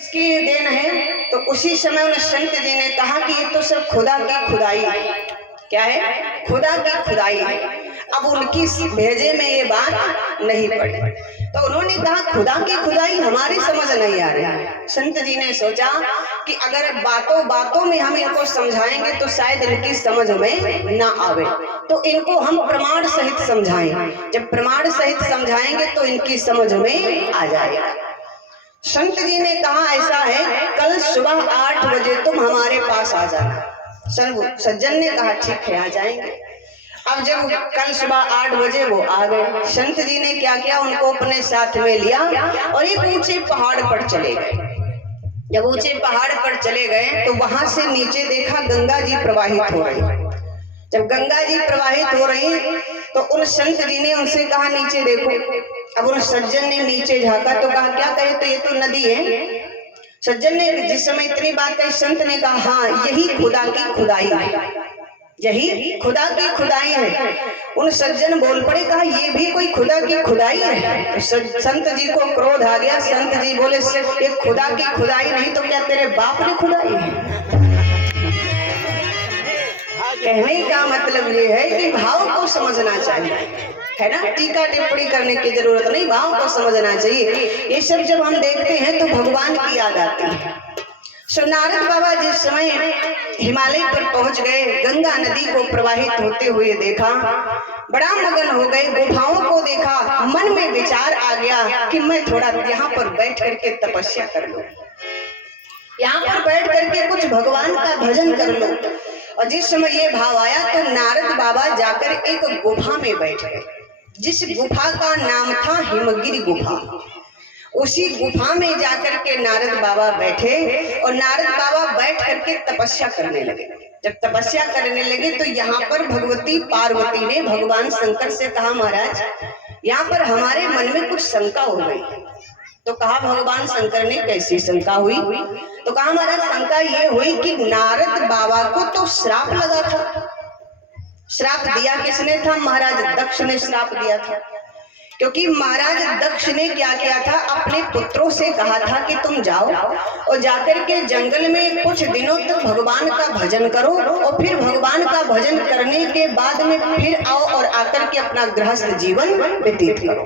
इसकी देन है। तो उसी समय उन संत जी ने कहा कि ये तो सब खुदा की खुदाई है। क्या है? खुदा की खुदाई है। अब उनकी भेजे में ये बात नहीं पड़ी, तो उन्होंने कहा खुदा की खुदाई हमारी समझ नहीं आ रही। संत जी ने सोचा कि अगर बातों बातों में हम इनको समझाएंगे तो शायद इनकी समझ में ना आवे, तो इनको हम प्रमाण सहित समझाएं। जब प्रमाण सहित समझाएंगे तो इनकी समझ में आ जाएगा। संत जी ने कहा ऐसा है, कल सुबह 8 बजे तुम हमारे पास आ जाना। सज्जन ने कहा ठीक है, आ जाएंगे। अब जब कल सुबह 8 बजे वो आ गए, संत जी ने क्या किया, उनको अपने साथ में लिया और एक ऊंचे पहाड़ पर चले गए। जब ऊंचे पहाड़ पर चले गए तो वहां से नीचे देखा गंगा जी प्रवाहित हो रही। जब गंगा जी प्रवाहित हो रही तो उन संत जी ने उनसे कहा नीचे देखो। अब उन सज्जन ने नीचे झांका तो कहा क्या कहे, तो ये तो नदी है। सज्जन ने जिस समय इतनी बात कही, संत ने कहा हाँ यही खुदा की खुदाई है, यही खुदा की खुदाई है। उन सज्जन बोल पड़े, कहा ये भी कोई खुदा की खुदाई है। तो संत जी को क्रोध आ गया। संत जी बोले ये खुदा की खुदाई नहीं तो क्या तेरे बाप ने खुदाई है? कहने का मतलब ये है कि भाव को समझना चाहिए, है ना। टीका टिप्पणी करने की जरूरत नहीं, भाव को समझना चाहिए। ये सब जब हम देखते हैं तो भगवान की याद आती है। सो नारद बाबा जिस समय हिमालय पर पहुंच गए, गंगा नदी को प्रवाहित होते हुए देखा, बड़ा मगन हो गए। गुफाओं को देखा, मन में विचार आ गया कि मैं थोड़ा यहाँ पर बैठ करके तपस्या कर लूं, यहाँ पर बैठ करके कुछ भगवान का भजन कर लूं। और जिस समय ये भाव आया तो नारद बाबा जाकर एक गुफा में बैठ गए, जिस गुफा का नाम था हिमगिरी गुफा। उसी गुफा में जाकर के नारद बाबा बैठे और नारद बाबा बैठ करके तपस्या करने लगे। जब तपस्या करने लगे तो यहाँ पर भगवती पार्वती ने भगवान शंकर से कहा महाराज यहाँ पर हमारे मन में कुछ शंका हो गई। तो कहा भगवान शंकर ने कैसी शंका हुई? तो कहा महाराज शंका ये हुई कि नारद बाबा को तो श्राप लगा था। श्राप दिया किसने था? महाराज दक्ष ने श्राप दिया था। क्योंकि महाराज दक्ष ने क्या किया था, अपने पुत्रों से कहा था कि तुम जाओ और जाकर के जंगल में कुछ दिनों तक भगवान का भजन करो और फिर भगवान का भजन करने के बाद में फिर आओ और आकर के अपना गृहस्थ जीवन व्यतीत करो।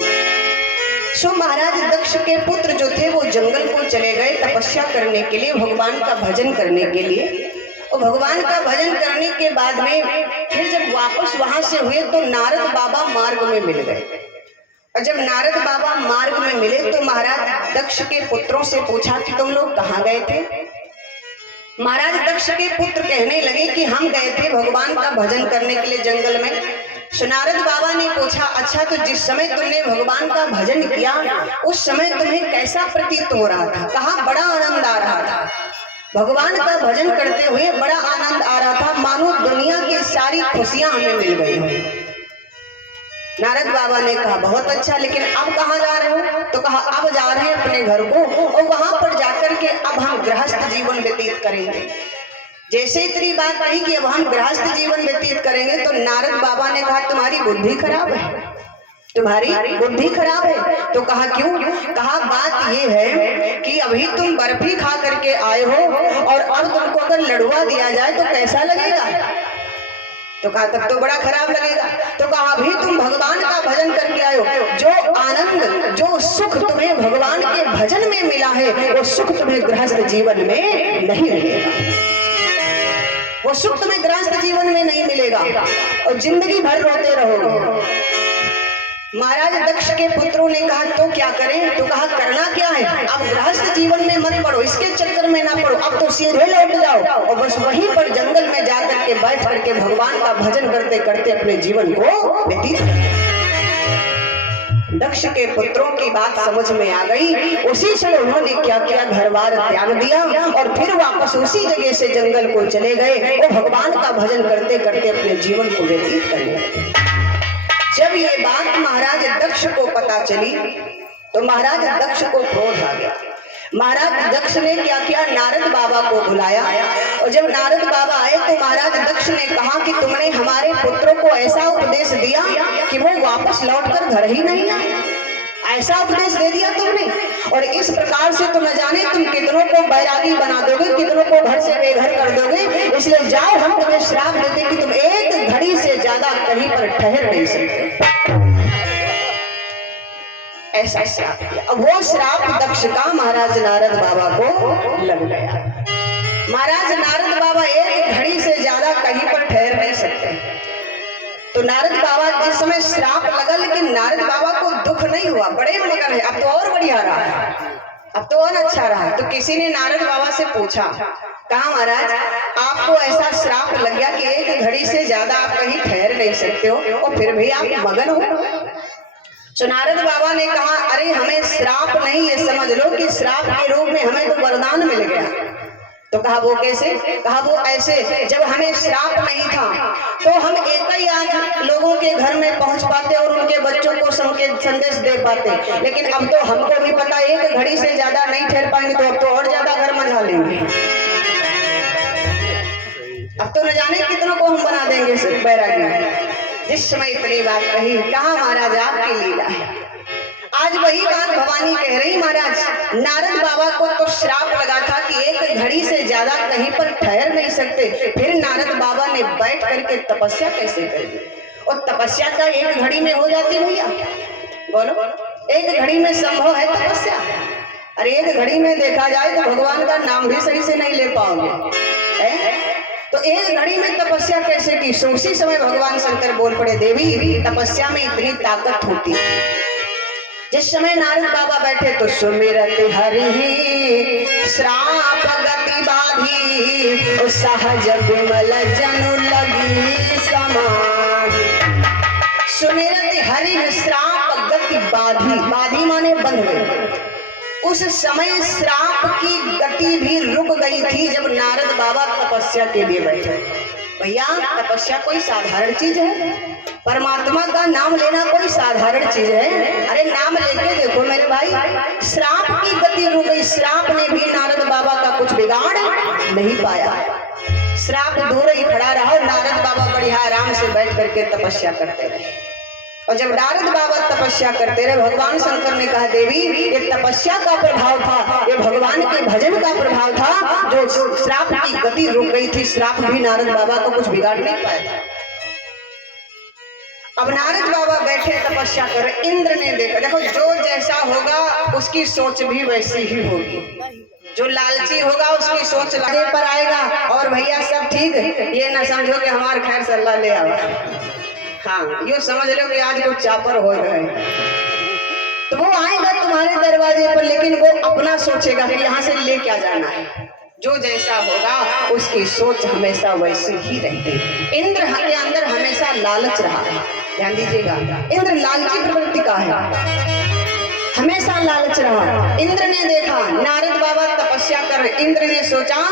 सो महाराज दक्ष के पुत्र जो थे वो जंगल को चले गए तपस्या करने के लिए, भगवान का भजन करने के लिए। और भगवान का भजन करने के बाद में फिर जब वापस वहां से हुए तो नारद बाबा मार्ग में मिल गए। और जब नारद बाबा मार्ग में मिले तो महाराज दक्ष के पुत्रों से पूछा कि तुम लोग कहाँ गए थे? महाराज दक्ष के पुत्र कहने लगे कि हम गए थे भगवान का भजन करने के लिए जंगल में। नारद बाबा ने पूछा अच्छा तो जिस समय तुमने भगवान का भजन किया उस समय तुम्हें कैसा प्रतीत हो रहा था? कहा बड़ा आनंद आ रहा था, भगवान का भजन करते हुए बड़ा आनंद आ रहा था, मानो दुनिया की सारी खुशियां हमें मिल गई। नारद बाबा ने कहा बहुत अच्छा, लेकिन अब कहाँ जा रहे हो? तो कहा अब जा रहे हैं अपने घर को और वहां पर जाकर के अब हम गृहस्थ जीवन व्यतीत करेंगे। जैसे इतनी बात कही कि अब हम गृहस्थ जीवन व्यतीत करेंगे तो नारद बाबा ने कहा तुम्हारी बुद्धि खराब है, तुम्हारी बुद्धि खराब है। तो कहा क्यों? कहा बात ये है कि अभी तुम बर्फी खा करके आए हो और अब तुमको अगर लड़ुआ दिया जाए तो कैसा लगेगा? तो कहा तब तो बड़ा खराब लगेगा। तो कहा अभी तुम भगवान का भजन करके आए हो, जो आनंद जो सुख तुम्हें भगवान के भजन में मिला है वो सुख तुम्हें गृहस्थ जीवन में नहीं मिलेगा, वो सुख तुम्हें गृहस्थ जीवन में नहीं मिलेगा और जिंदगी भर रोते रहोगे। महाराज दक्ष के पुत्रों ने कहा तो क्या करें? तो कहा करना क्या है, अब गृहस्थ जीवन में मत पड़ो, इसके चक्कर में ना पड़ो, अब तो सीधे लौट जाओ और बस वहीं पर जंगल में जाकर के बैठ करके भगवान का भजन करते करते अपने जीवन को व्यतीत करो। दक्ष के पुत्रों की बात समझ में आ गई। उसी क्षण उन्होंने क्या किया, घर बार त्याग दिया और फिर वापस उसी जगह से जंगल को चले गए और भगवान का भजन करते करते अपने जीवन को व्यतीत करने लगे। जब ये बात महाराज दक्ष को पता चली तो महाराज दक्ष को क्रोध आ गया। महाराज दक्ष ने क्या किया, नारद बाबा को बुलाया और जब नारद बाबा आए तो महाराज दक्ष ने कहा कि तुमने हमारे पुत्रों को ऐसा उपदेश दिया कि वो वापस लौटकर घर ही नहीं आए। ऐसा उपदेश दे दिया तुमने, और इस प्रकार से तो न जाने तुम कितनों को बैरागी बना दोगे, कितनों को घर से बेघर कर दोगे। इसलिए जाओ, हम तुम्हें श्राप देते कि तुम एक घड़ी से ज्यादा कहीं पर ठहर नहीं सकते। ऐसा श्राप दिया। अब वो श्राप दक्ष का महाराज नारद बाबा को लग गया। महाराज नारद बाबा एक घड़ी से ज्यादा कहीं पर ठहर नहीं सकते। तो नारद बाबा जिस समय श्राप लगा, लेकिन नारद बाबा को दुख नहीं हुआ, बड़े मगन है, अब तो और बढ़िया रहा है, अब तो और अच्छा रहा। तो किसी ने नारद बाबा से पूछा, कहा महाराज आपको ऐसा श्राप लग गया कि एक घड़ी से ज्यादा आप कहीं ठहर नहीं सकते हो और फिर भी आप मगन हो। तो नारद बाबा ने कहा, अरे हमें श्राप नहीं, ये समझ लो कि श्राप के रूप में हमें तो वरदान मिल गया। तो कहा वो कैसे? कहा वो ऐसे, जब हमें श्राप नहीं था तो हम एक ही आध लोगों के घर में पहुंच पाते और उनके बच्चों को संदेश दे पाते, लेकिन अब तो हमको भी पता एक घड़ी से ज्यादा नहीं ठहर पाएंगे, तो अब तो और ज्यादा घर मंझा लेंगे, अब तो न जाने कितनों को हम बना देंगे बैरागी। जिस समय इतनी बात कही, कहा महाराज आपकी लीला है। आज वही बात भवानी कह रही, महाराज नारद बाबा को तो श्राप लगा था कि एक घड़ी से ज्यादा कहीं पर ठहर नहीं सकते, फिर नारद बाबा ने बैठ करके तपस्या कैसे कर दी, और तपस्या का एक घड़ी में हो जाती भैया? बोलो, एक घड़ी में संभव है तपस्या? अरे एक घड़ी में देखा जाए तो भगवान का नाम भी सही से नहीं ले पाओगे। तो एक घड़ी में तपस्या कैसे की? उसी समय भगवान शंकर बोल पड़े, देवी तपस्या में इतनी ताकत होती है। जिस समय नारद बाबा बैठे तो सुमिरत हरि श्राप गति बाधी, सहज विमल जनु लगी समान। सुमिरत हरि श्राप गति बाधी, बाधी माने बंध गई। उस समय श्राप की गति भी रुक गई थी जब नारद बाबा तपस्या के लिए बैठे। भैया तपस्या कोई साधारण चीज है? परमात्मा का नाम लेना कोई साधारण चीज है? अरे नाम लेके देखो मेरे भाई, श्राप की गति रुक गई। श्राप ने भी नारद बाबा का कुछ बिगाड़ नहीं पाया। श्राप दूर ही खड़ा रहा, नारद बाबा बढ़िया आराम से बैठ करके तपस्या करते रहे। और जब नारद बाबा तपस्या करते रहे, भगवान शंकर ने कहा, देवी ये तपस्या का प्रभाव था, ये भगवान के भजन का प्रभाव था जो श्राप की गति रुक गई थी। श्राप भी नारद बाबा को कुछ बिगाड़ नहीं पाया था। अब नारद बाबा बैठे तपस्या कर, इंद्र ने देखा, देखो जो जैसा होगा उसकी सोच भी वैसी ही होगी। जो लालची होगा उसकी सोच लाने पर आएगा। और भैया सब ठीक, ये ना समझो कि हमारे खैर सल्ला ले आवा, हाँ यो समझ लो कि आज कुछ चापर हो गए। तो वो आएगा तुम्हारे दरवाजे पर, लेकिन वो अपना सोचेगा कि यहाँ से ले क्या जाना है। जो जैसा होगा उसकी सोच हमेशा वैसी ही रहती। इंद्र के अंदर हमेशा लालच रहा है, ध्यान दीजिएगा, इंद्र लालची प्रवृत्ति का है, हमेशा लालच रहा। इंद्र ने देखा नारद बाबा तपस्या कर रहे, इंद्र ने सोचा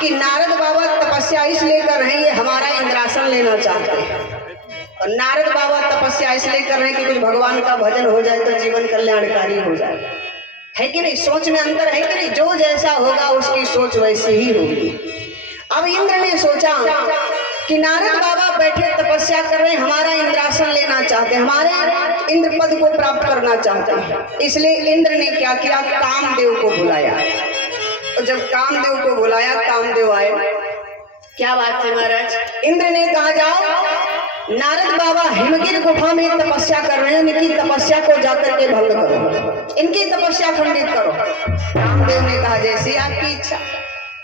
कि नारद बाबा तपस्या इसलिए कर रहे हैं, ये हमारा इंद्रासन लेना चाहते हैं। और नारद बाबा तपस्या इसलिए कर रहे हैं कि कुछ भगवान का भजन हो जाए तो जीवन कल्याणकारी हो जाए, है कि नहीं? सोच में अंतर है कि नहीं? जो जैसा होगा उसकी सोच वैसी ही होगी। अब इंद्र ने सोचा कि नारद बाबा बैठे तपस्या कर रहे हैं, हमारा इंद्रासन लेना चाहते हैं, हमारे इंद्र पद को प्राप्त करना चाहते हैं। इसलिए इंद्र ने क्या किया, कामदेव को बुलाया। और जब कामदेव को बुलाया, कामदेव आए। क्या बात है महाराज? इंद्र ने कहा, जाओ नारद बाबा हिमगिर गुफा में तपस्या कर रहे हैं, इनकी तपस्या को जाकर के भंग करो, इनकी तपस्या खंडित करो। कामदेव ने कहा, जैसी आपकी इच्छा।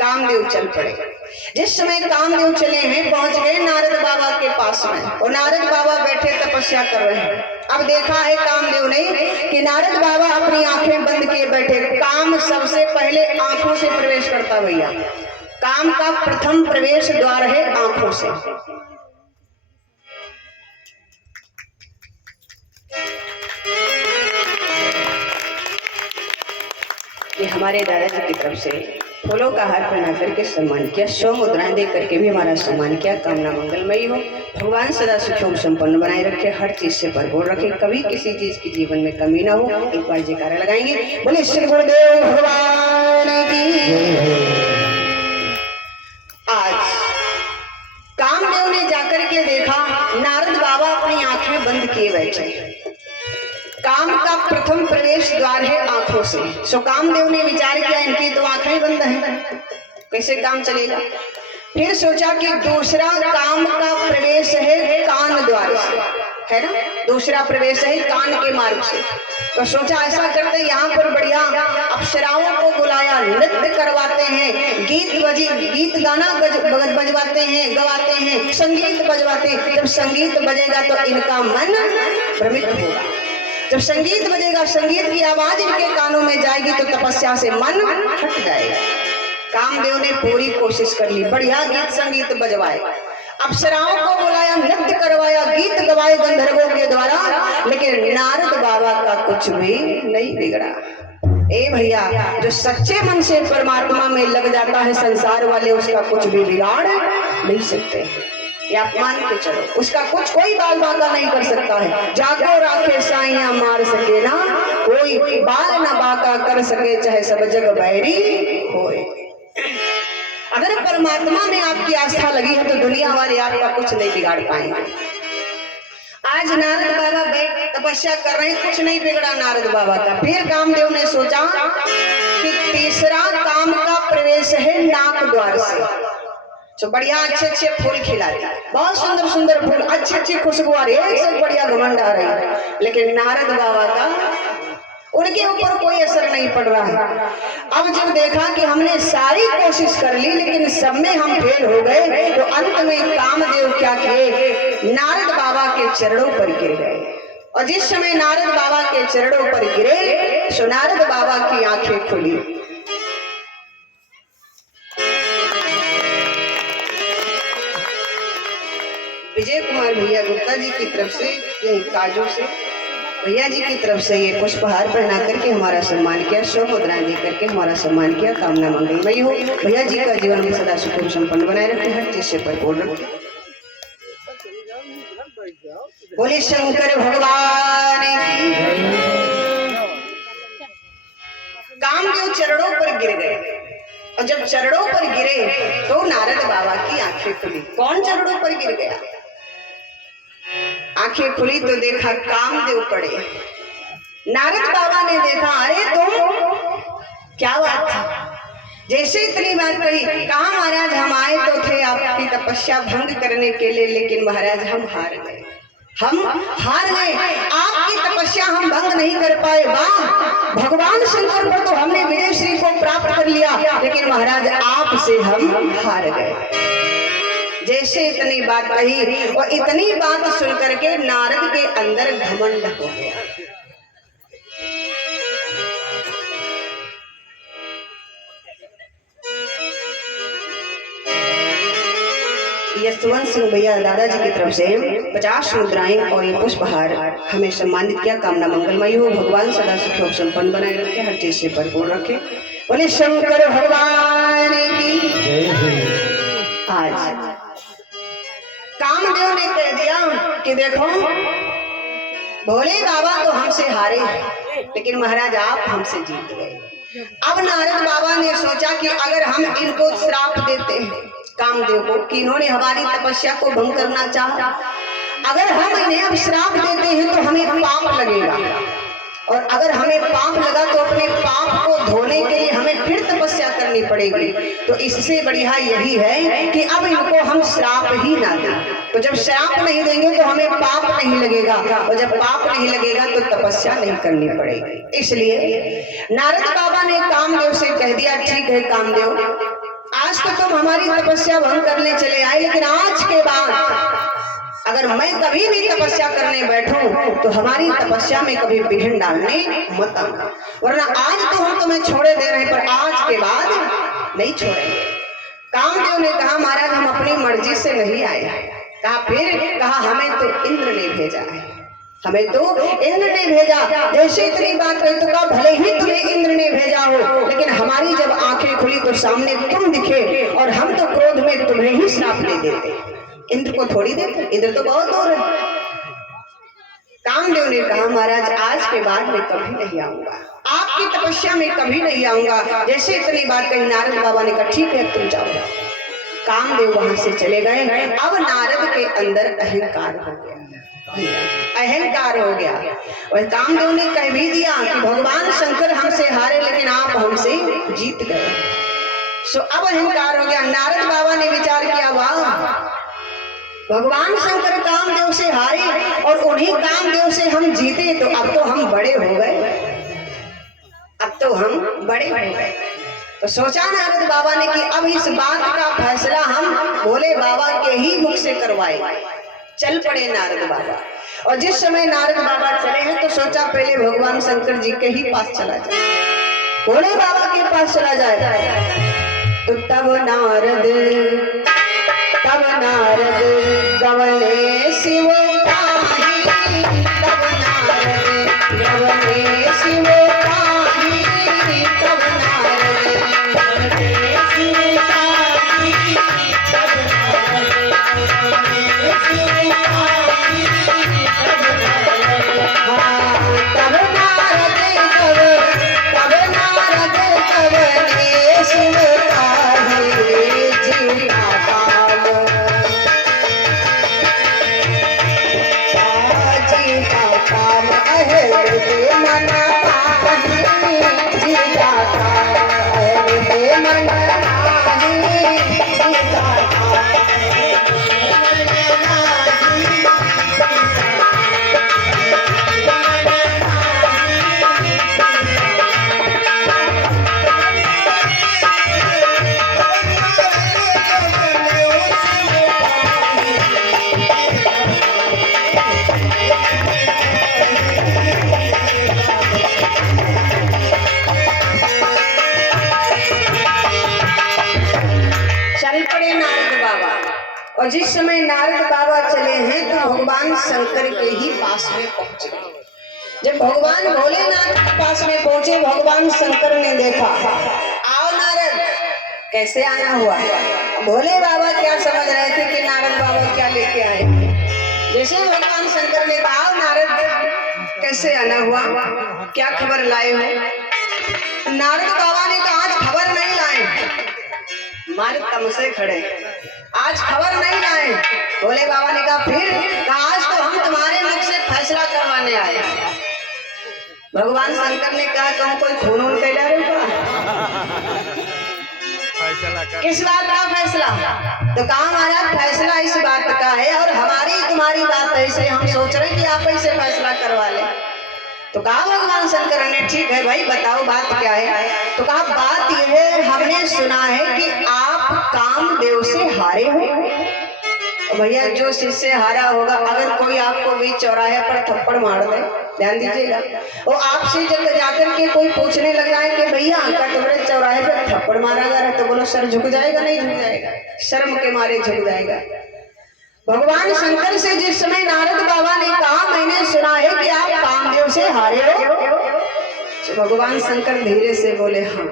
कामदेव चल पड़े। जिस समय कामदेव चले हैं, पहुंच गए नारद बाबा के पास में, और नारद बाबा बैठे तपस्या कर रहे हैं। अब देखा है कामदेव ने कि नारद बाबा अपनी आंखें बंद किए बैठे। काम सबसे पहले आंखों से प्रवेश करता भैया, काम का प्रथम प्रवेश द्वार है आंखों से। ये हमारे दादाजी की तरफ से फूलों का हार पहना करके सम्मान किया, 100 मुद्राएं दे करके भी हमारा सम्मान किया। कामना मंगलमयी हो, भगवान सदा सुखों संपन्न बनाए रखे, हर चीज से भरपूर रखे, कभी किसी चीज की जीवन में कमी ना हो। एक बार जयकारा लगाएंगे, बोले श्री गुरुदेव भगवान की। आज कामदेव ने जाकर के देखा नारद बाबा अपनी आंखें बंद किए बैठे। काम का प्रथम प्रवेश से। सो कामदेव ने विचार किया इनकी तो आंखें बंद हैं, कैसे काम चलेगा। फिर सोचा कि दूसरा काम का प्रवेश है कान द्वार से, है ना, दूसरा प्रवेश है कान के मार्ग से। तो सोचा ऐसा करते यहाँ पर बढ़िया अप्सराओं को बुलाया, नृत्य करवाते हैं, गीत गाना बजवाते हैं, गवाते हैं, संगीत बजवाते हैं। जब संगीत बजेगा तो इनका मन भ्रमित होगा, जब संगीत बजेगा, संगीत की आवाज इनके कानों में जाएगी तो तपस्या से मन हट जाएगा। कामदेव ने पूरी कोशिश कर ली, बढ़िया गीत संगीत बजवाए, अप्सराओं को बुलाया, नृत्य करवाया, गीत गवाए गंधर्वों के द्वारा, लेकिन नारद बाबा का कुछ भी नहीं बिगड़ा। ए भैया, जो सच्चे मन से परमात्मा में लग जाता है, संसार वाले उसका कुछ भी बिगाड़ नहीं सकते। ये आप मान के चलो, उसका कुछ कोई बाल बाका नहीं कर सकता है। जागो राखे साइया मार सके ना कोई, बाल न बाका कर सके चाहे सब जग बैरी होए। अगर परमात्मा में आपकी आस्था लगी है तो दुनिया वाले आपका कुछ नहीं बिगाड़ पाएंगे। आज नारद बाबा बैठ तपस्या कर रहे हैं, कुछ नहीं बिगड़ा नारद बाबा का। फिर कामदेव ने सोचा कि तीसरा काम का प्रवेश है नाक द्वार से। तो बढ़िया अच्छे अच्छे फूल खिला दिया, बहुत सुंदर सुंदर फूल, अच्छी अच्छी खुशबू आ रही है, सब बढ़िया घमंड आ रही है, लेकिन नारद बाबा का उनके ऊपर कोई असर नहीं पड़ रहा है। अब जब देखा कि हमने सारी कोशिश कर ली लेकिन सब में हम फेल हो गए, तो अंत में कामदेव क्या किए, नारद बाबा के चरणों पर गिर गए। और जिस समय नारद बाबा के चरणों पर गिरे, सो नारद बाबा की आंखें खुली। विजय कुमार भैया गुप्ता जी की तरफ से, यही काजू से भैया जी की तरफ से ये पुष्पहार पहना करके हमारा सम्मान किया, शो मुद्राएं दे करके हमारा सम्मान किया। कामना मंगलमयी हो, भैया जी का जीवन में सदा सुख संपन्न बनाए रखे, हर चीज से परिपूर्ण रखे। बोले शंकर भगवान की। कामदेव चरणों पर गिर गए, और जब चरणों पर गिरे तो नारद बाबा की आंखें खुली। कौन चरणों पर गिर गया? आंखें खुली तो देखा कामदेव पड़े। नारद बाबा ने देखा, अरे तुम, क्या बात थी? जैसे इतनी बात कही, कहा महाराज हम आए तो थे आपकी तपस्या भंग करने के लिए, लेकिन महाराज हम हार गए, हम हार गए, आपकी तपस्या हम भंग नहीं कर पाए। वाह, भगवान शंकर पर तो हमने विजय श्री को प्राप्त कर लिया, लेकिन महाराज आपसे हम हार गए। जैसे इतनी बात कही, और इतनी बात सुन करके नारद के अंदर घमंड हो गया। यशवंत सिंह भैया दादाजी की तरफ से 50 मुद्राएं और ये पुष्पहार हमें सम्मानित किया। कामना मंगलमयी हो, भगवान सदा सुख और संपन्न बनाए रखे, हर चीज से परिपूर्ण रखे। बोले शंकर भगवान की जय। आज कामदेव ने कह दिया कि देखो भोले बाबा तो हमसे हारे, लेकिन महाराज आप हमसे जीत गए। अब नारद बाबा ने सोचा कि अगर हम इनको श्राप देते हैं कामदेव को, कि इन्होंने हमारी तपस्या को भंग करना चाहा, अगर हम इन्हें अब श्राप देते हैं तो हमें पाप लगेगा, और अगर हमें पाप लगा तो अपने पाप को धोने के लिए हमें फिर तपस्या करनी पड़ेगी। तो इससे बढ़िया यही है कि अब इनको हम श्राप ही ना दें। तो जब श्राप नहीं देंगे तो हमें पाप नहीं लगेगा, और जब पाप नहीं लगेगा तो तपस्या नहीं करनी पड़ेगी। इसलिए नारद बाबा ने कामदेव से कह दिया, ठीक है कामदेव, आज तो तुम हमारी तपस्या भंग करने चले आए, लेकिन आज के बाद अगर मैं कभी भी तपस्या करने बैठूं तो हमारी तपस्या में कभी विघ्न डालने मत आना, वरना आज तो हम तुम्हें छोड़े दे रहे, पर आज के बाद नहीं छोड़ेंगे। कामदेव ने कहा, महाराज हम अपनी मर्जी से नहीं आए। कहा फिर? कहा हमें तो इंद्र ने भेजा है, हमें तो इंद्र ने भेजा। जैसे इतनी बात कही तो कहा भले ही तुम्हें इंद्र ने भेजा हो, लेकिन हमारी जब आंखें खुली तो सामने तुम दिखे, और हम तो क्रोध में तुम्हें ही श्राप दे देते, इंद्र को थोड़ी देते, इंद्र तो बहुत दूर है। कामदेव ने कहा, महाराज आज के बाद मैं कभी नहीं आऊंगा, आपकी तपस्या में कभी नहीं आऊंगा। जैसे इतनी बात कही, नारद बाबा ने कहा ठीक है तुम जाओ। कामदेव वहां से चले गए। अब नारद के अंदर अहंकार हो गया। अहंकार हो गया। और कामदेव ने कह भी दिया कि भगवान शंकर हमसे हारे लेकिन आप हमसे जीत गए। सो अब अहंकार हो गया। नारद बाबा ने विचार किया, वाह, भगवान शंकर कामदेव से हारे और उन्हीं कामदेव से हम जीते, तो अब तो हम बड़े हो गए, अब तो हम बड़े हो गए। तो सोचा नारद बाबा ने कि अब इस बात का फैसला हम भोले बाबा के ही मुख से करवाए। चल पड़े नारद बाबा। और जिस समय नारद बाबा चले हैं तो सोचा पहले भगवान शंकर जी के ही पास चला जाए, भोले बाबा के पास चला जाए। तो तब नारद गवले शिव पाही, तब नारद गवले शिव पाही, तब नारद गवले शिव पाही, तब नारद गवले शिव पाही, तब नारद, तब नारद गवले शिव पाही, जीवा और जिस समय नारद बाबा चले हैं तो भगवान शंकर के ही पास में पहुंचे। जब भगवान भोलेनाथ के पास में पहुंचे, भगवान शंकर ने देखा, आओ नारद, कैसे आना हुआ। भोले बाबा क्या समझ रहे थे कि नारद बाबा क्या लेके आए। जैसे भगवान शंकर ने कहा, आओ नारद, कैसे आना हुआ, क्या खबर लाए हो। नारद बाबा ने कहा, आज खबर नहीं लाए, मारे तमसे खड़े, आज खबर नहीं लाए। भोले बाबा ने कहा, फिर कहा, आज तो हम तुम्हारे मुख से फैसला करवाने आए। भगवान शंकर ने कहा, कहूँ कोई खून उन के डर किस बात का फैसला। तो कहा, महाराज फैसला इस बात का है और हमारी तुम्हारी बात है, इसे हम सोच रहे कि आप इसे फैसला करवा ले। तो कहा भगवान शंकर ने, ठीक है भाई, बताओ बात क्या है। तो कहा, बात यह है, हमने सुना है कि आप कामदेव से हारे हो। भैया जो शिष्य हारा होगा, अगर कोई आपको बीच चौराहे पर थप्पड़ मार दे, ध्यान दीजिएगा, वो आपसे जब जाकर के कोई पूछने लग जाए कि भैया कटोरे चौराहे पर थप्पड़ मारा जा रहा है, तो बोलो सर झुक जाएगा, नहीं झुक जाएगा, शर्म के मारे झुक जाएगा। भगवान शंकर से जिस समय नारद बाबा ने कहा, मैंने सुना है कि आप कामदेव से हारे हो, तो भगवान शंकर धीरे से बोले, हाँ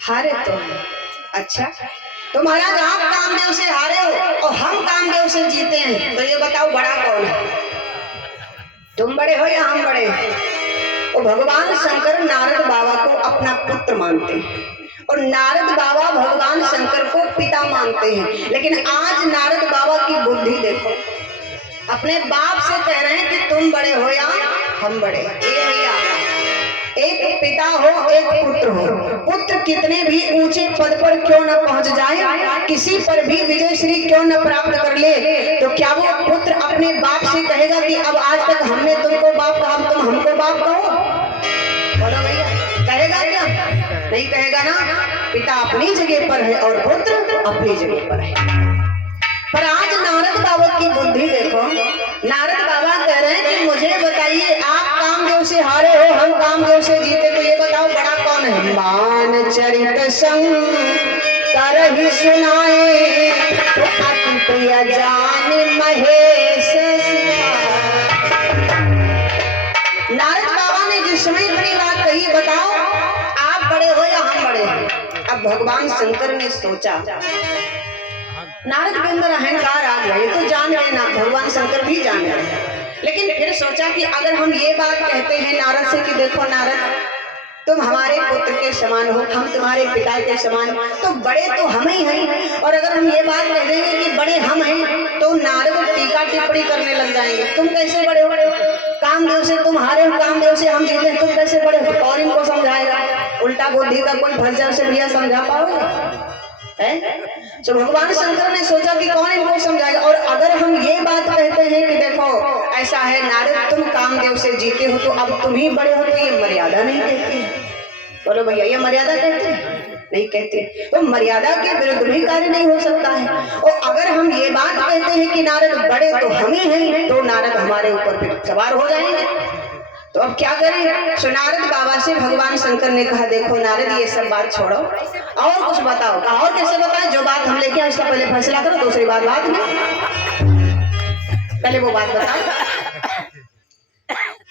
हारे तो। अच्छा, तो महाराज आप कामदेव से हारे हो और हम कामदेव से जीते हैं, तो ये बताओ बड़ा कौन है, तुम बड़े हो या हम बड़े हैं। और भगवान शंकर नारद बाबा को अपना पुत्र मानते हैं और नारद बाबा भगवान शंकर को पिता मानते हैं। लेकिन आज नारद बाबा की बुद्धि देखो, अपने बाप से कह रहे हैं कि तुम बड़े हो या हम बड़े। ये भैया, एक पिता हो, एक पुत्र हो, पुत्र कितने भी ऊंचे पद पर क्यों न पहुंच जाए, किसी पर भी विजय श्री क्यों न प्राप्त कर ले, तो क्या वो पुत्र अपने बाप से कहेगा कि अब आज तक हमने तुमको बाप कहा, तुम हमको बाप कहो। बोलो भैया, कहेगा क्या? नहीं कहेगा ना। पिता अपनी जगह पर है और पुत्र अपनी जगह पर है। पर आज नारद बाबा की बुद्धि देखो, नारद बाबा कह रहे हैं कि मुझे बताइए, आप कामदेव से हारे हो, हम कामदेव से जीते, तो ये बताओ बड़ा कौन है। मान चरित संग करहि सुनाए, तो अति अजान महेश। नारद बाबा ने जिस समय अपनी बात कही, बताओ आप बड़े हो या हम बड़े हैं। अब भगवान शंकर ने सोचा, नारद के अंदर अहंकार आ गया, ये तो जान रहे ना, भगवान शंकर भी जान रहे, लेकिन फिर सोचा कि अगर हम ये बात कहते हैं नारद से कि देखो नारद, तुम हमारे पुत्र के समान हो, हम तुम्हारे पिता के समान, तो बड़े तो हम ही हैं। और अगर हम ये बात कह देंगे कि बड़े हम हैं तो नारद टीका टिप्पणी करने लग जाएंगे। तुम कैसे बड़े हो, कामदेव से तुम हारे हो, कामदेव से हम जीते, तुम कैसे बड़े हो? और इनको समझाएगा, उल्टा बुद्धि का कोई फंस जाए, उसे भैया समझा पाओगे? तो भगवान शंकर ने सोचा कि कौन इनको समझाएगा। और अगर हम ये बात कहते हैं कि देखो ऐसा है नारद, तुम कामदेव से जीते हो तो अब तुम ही बड़े हो, तो ये मर्यादा नहीं कहती। बोलो भैया, ये मर्यादा कहते नहीं कहते, तो मर्यादा के विरुद्ध भी कार्य नहीं हो सकता है। और अगर हम ये बात कहते हैं कि नारद बड़े तो हम ही हैं, तो नारद हमारे ऊपर फिर सवार हो जाएंगे। तो अब क्या करें? सो नारद बाबा से भगवान शंकर ने कहा, देखो नारद, ये सब बात छोड़ो और कुछ बताओ। कहा और कैसे बताएं? जो बात हम लेके आए उसका पहले फैसला करो, दूसरी बात बाद में, पहले वो बात बताओ।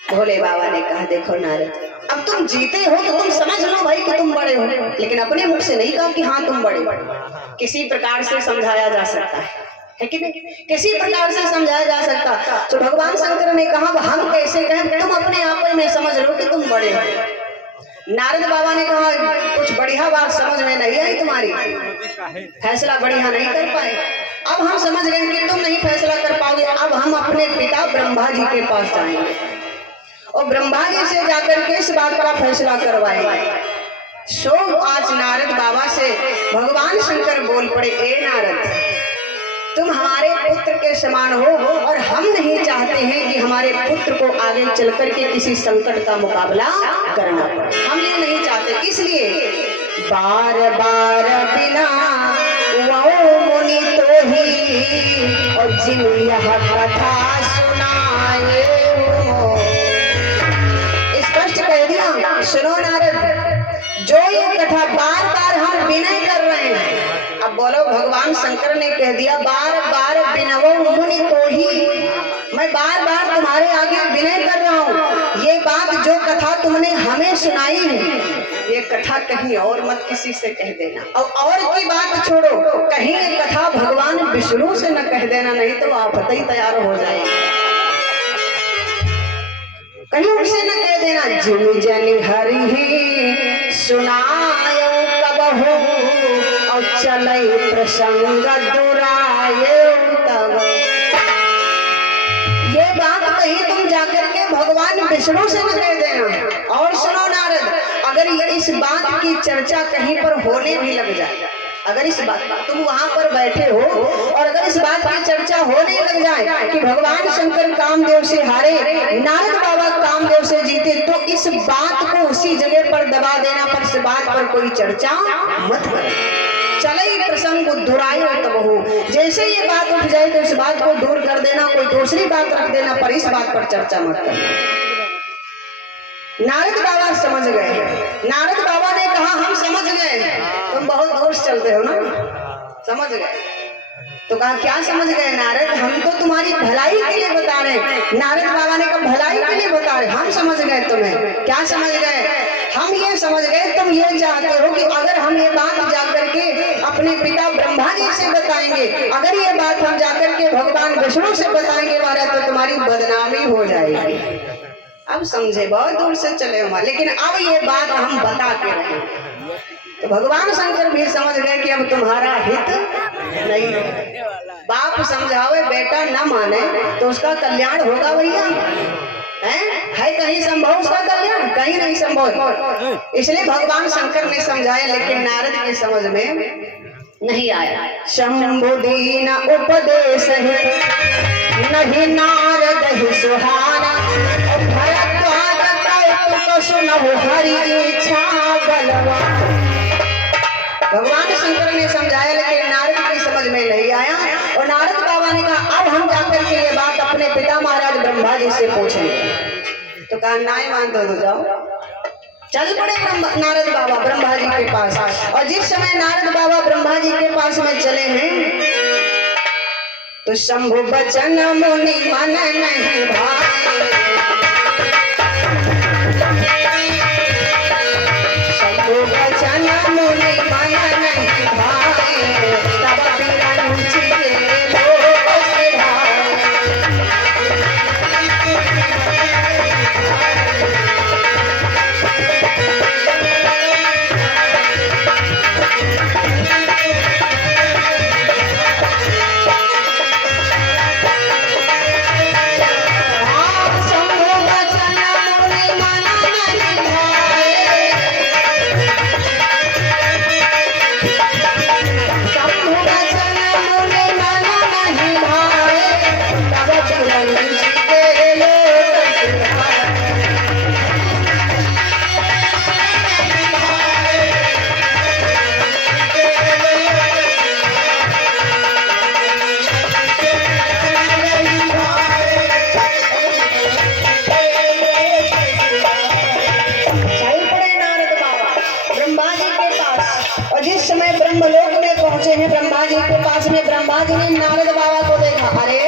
भोले बाबा ने कहा, देखो नारद, अब तुम जीते हो तो तुम समझ लो भाई कि तुम बड़े हो, लेकिन अपने मुख से नहीं कहा कि हाँ तुम बड़े हो। किसी प्रकार से समझाया जा सकता है कि नहीं? किसी प्रकार से समझाया जा सकता। तो भगवान शंकर ने कहा, हम कैसे कहें? तुम अपने आप में समझ लो कि तुम बड़े हो। नारद बाबा ने कहा, कुछ बढ़िया बात समझ में नहीं आई तुम्हारी, फैसला बढ़िया नहीं कर पाए। अब हम समझ गए कि तुम नहीं फैसला कर पाओगे। अब हम अपने पिता ब्रह्मा जी के पास जाएंगे और ब्रह्मा जी से जाकर के इस बात का फैसला करवाएंगे। सो आज नारद बाबा से भगवान शंकर बोल पड़े, ए नारद, तुम हमारे पुत्र के समान हो और हम नहीं चाहते हैं कि हमारे पुत्र को आगे चल करके किसी संकट का मुकाबला करना पड़े। हम ये नहीं चाहते, इसलिए बार बार बिना वो मुनि तो ही और जिन यह कथा सुनाए हो। स्पष्ट कह दिया, सुनो नारद, जो ये कथा बार बार हम विनय कर रहे हैं। अब बोलो, भगवान शंकर ने कह दिया बार बार बिनवो मुनि तो ही, मैं बार बार तुम्हारे आगे विनय कर रहा हूँ। ये बात जो कथा तुमने हमें सुनाई है, ये कथा कहीं और मत किसी से कह देना। और की बात छोड़ो, कहीं ये कथा भगवान विष्णु से न कह देना, नहीं तो आफत ही तैयार हो जाएगी। कहीं उनसे न कह देना, जिन जन हरि सुनायो कब हो और चले प्रसंग दुरायो तब। ये बात कहीं तुम जाकर के भगवान विष्णु से न कह देना। और सुनो नारद, अगर ये इस बात की चर्चा कहीं पर होने भी लग जाए, अगर इस बात तुम वहां पर बैठे हो और अगर इस बात की चर्चा होने लग जाए कि भगवान शंकर कामदेव से हारे, नारद बाबा कामदेव से जीते, तो इस बात को उसी जगह पर दबा देना, पर इस बात पर कोई चर्चा मत करो। चले प्रसंग दुरायो तब हो, जैसे ये बात उठ जाए तो इस बात को दूर कर देना, कोई दूसरी बात रख देना, पर इस बात पर चर्चा मत करना। नारद बाबा समझ गए। नारद बाबा ने कहा, हम समझ गए, तुम बहुत दूर से चलते हो ना, समझ गए। तो कहा, क्या समझ गए नारद? हम तो तुम्हारी भलाई के लिए बता रहे हैं। नारद बाबा ने कहा, भलाई के लिए बता रहे, हम समझ गए। तुम्हें क्या समझ गए? हम ये समझ गए, तुम ये चाहते हो कि अगर हम ये बात जाकर के अपने पिता ब्रह्मा जी से बताएंगे, अगर ये बात हम जाकर के भगवान विष्णु से बताएंगे महाराज, तो तुम्हारी बदनामी हो जाएगी। अब समझे, बहुत दूर से चले हो, लेकिन अब ये बात हम बता के रहे। तो भगवान शंकर भी समझ गए कि अब तुम्हारा हित नहीं है। बाप समझावे, बेटा न माने तो उसका कल्याण होगा भैया? है कहीं संभव उसका कल्याण? कहीं नहीं संभव। इसलिए भगवान शंकर ने समझाया, लेकिन नारद की समझ में नहीं आया। शंभु दीन उपदेश नहीं नारद ही सुहाना, भरद्वाज कौतुक सुनहु हरि इच्छा बलवान। भगवान शंकर ने समझाया, लेकिन नारद की समझ में नहीं आया। और नारद बाबा ने कहा, अब हम जाकर के ये बात अपने पिता महाराज ब्रह्मा जी से पूछेंगे। तो कहा, नाय मानते हो तो जाओ। चल पड़े नारद बाबा ब्रह्मा जी के पास। और जिस समय नारद बाबा ब्रह्मा जी के पास में चले हैं, तो शंभु बचन मुनि मन नहीं भाए, शंभु बचन मुनि मन नहीं भाए, तब बिरंचित लोक सिधाए। ब्रह्मलोक में पहुंचे हैं ब्रह्मा जी के पास में। ब्रह्मा जी ने नारद बाबा को देखा, अरे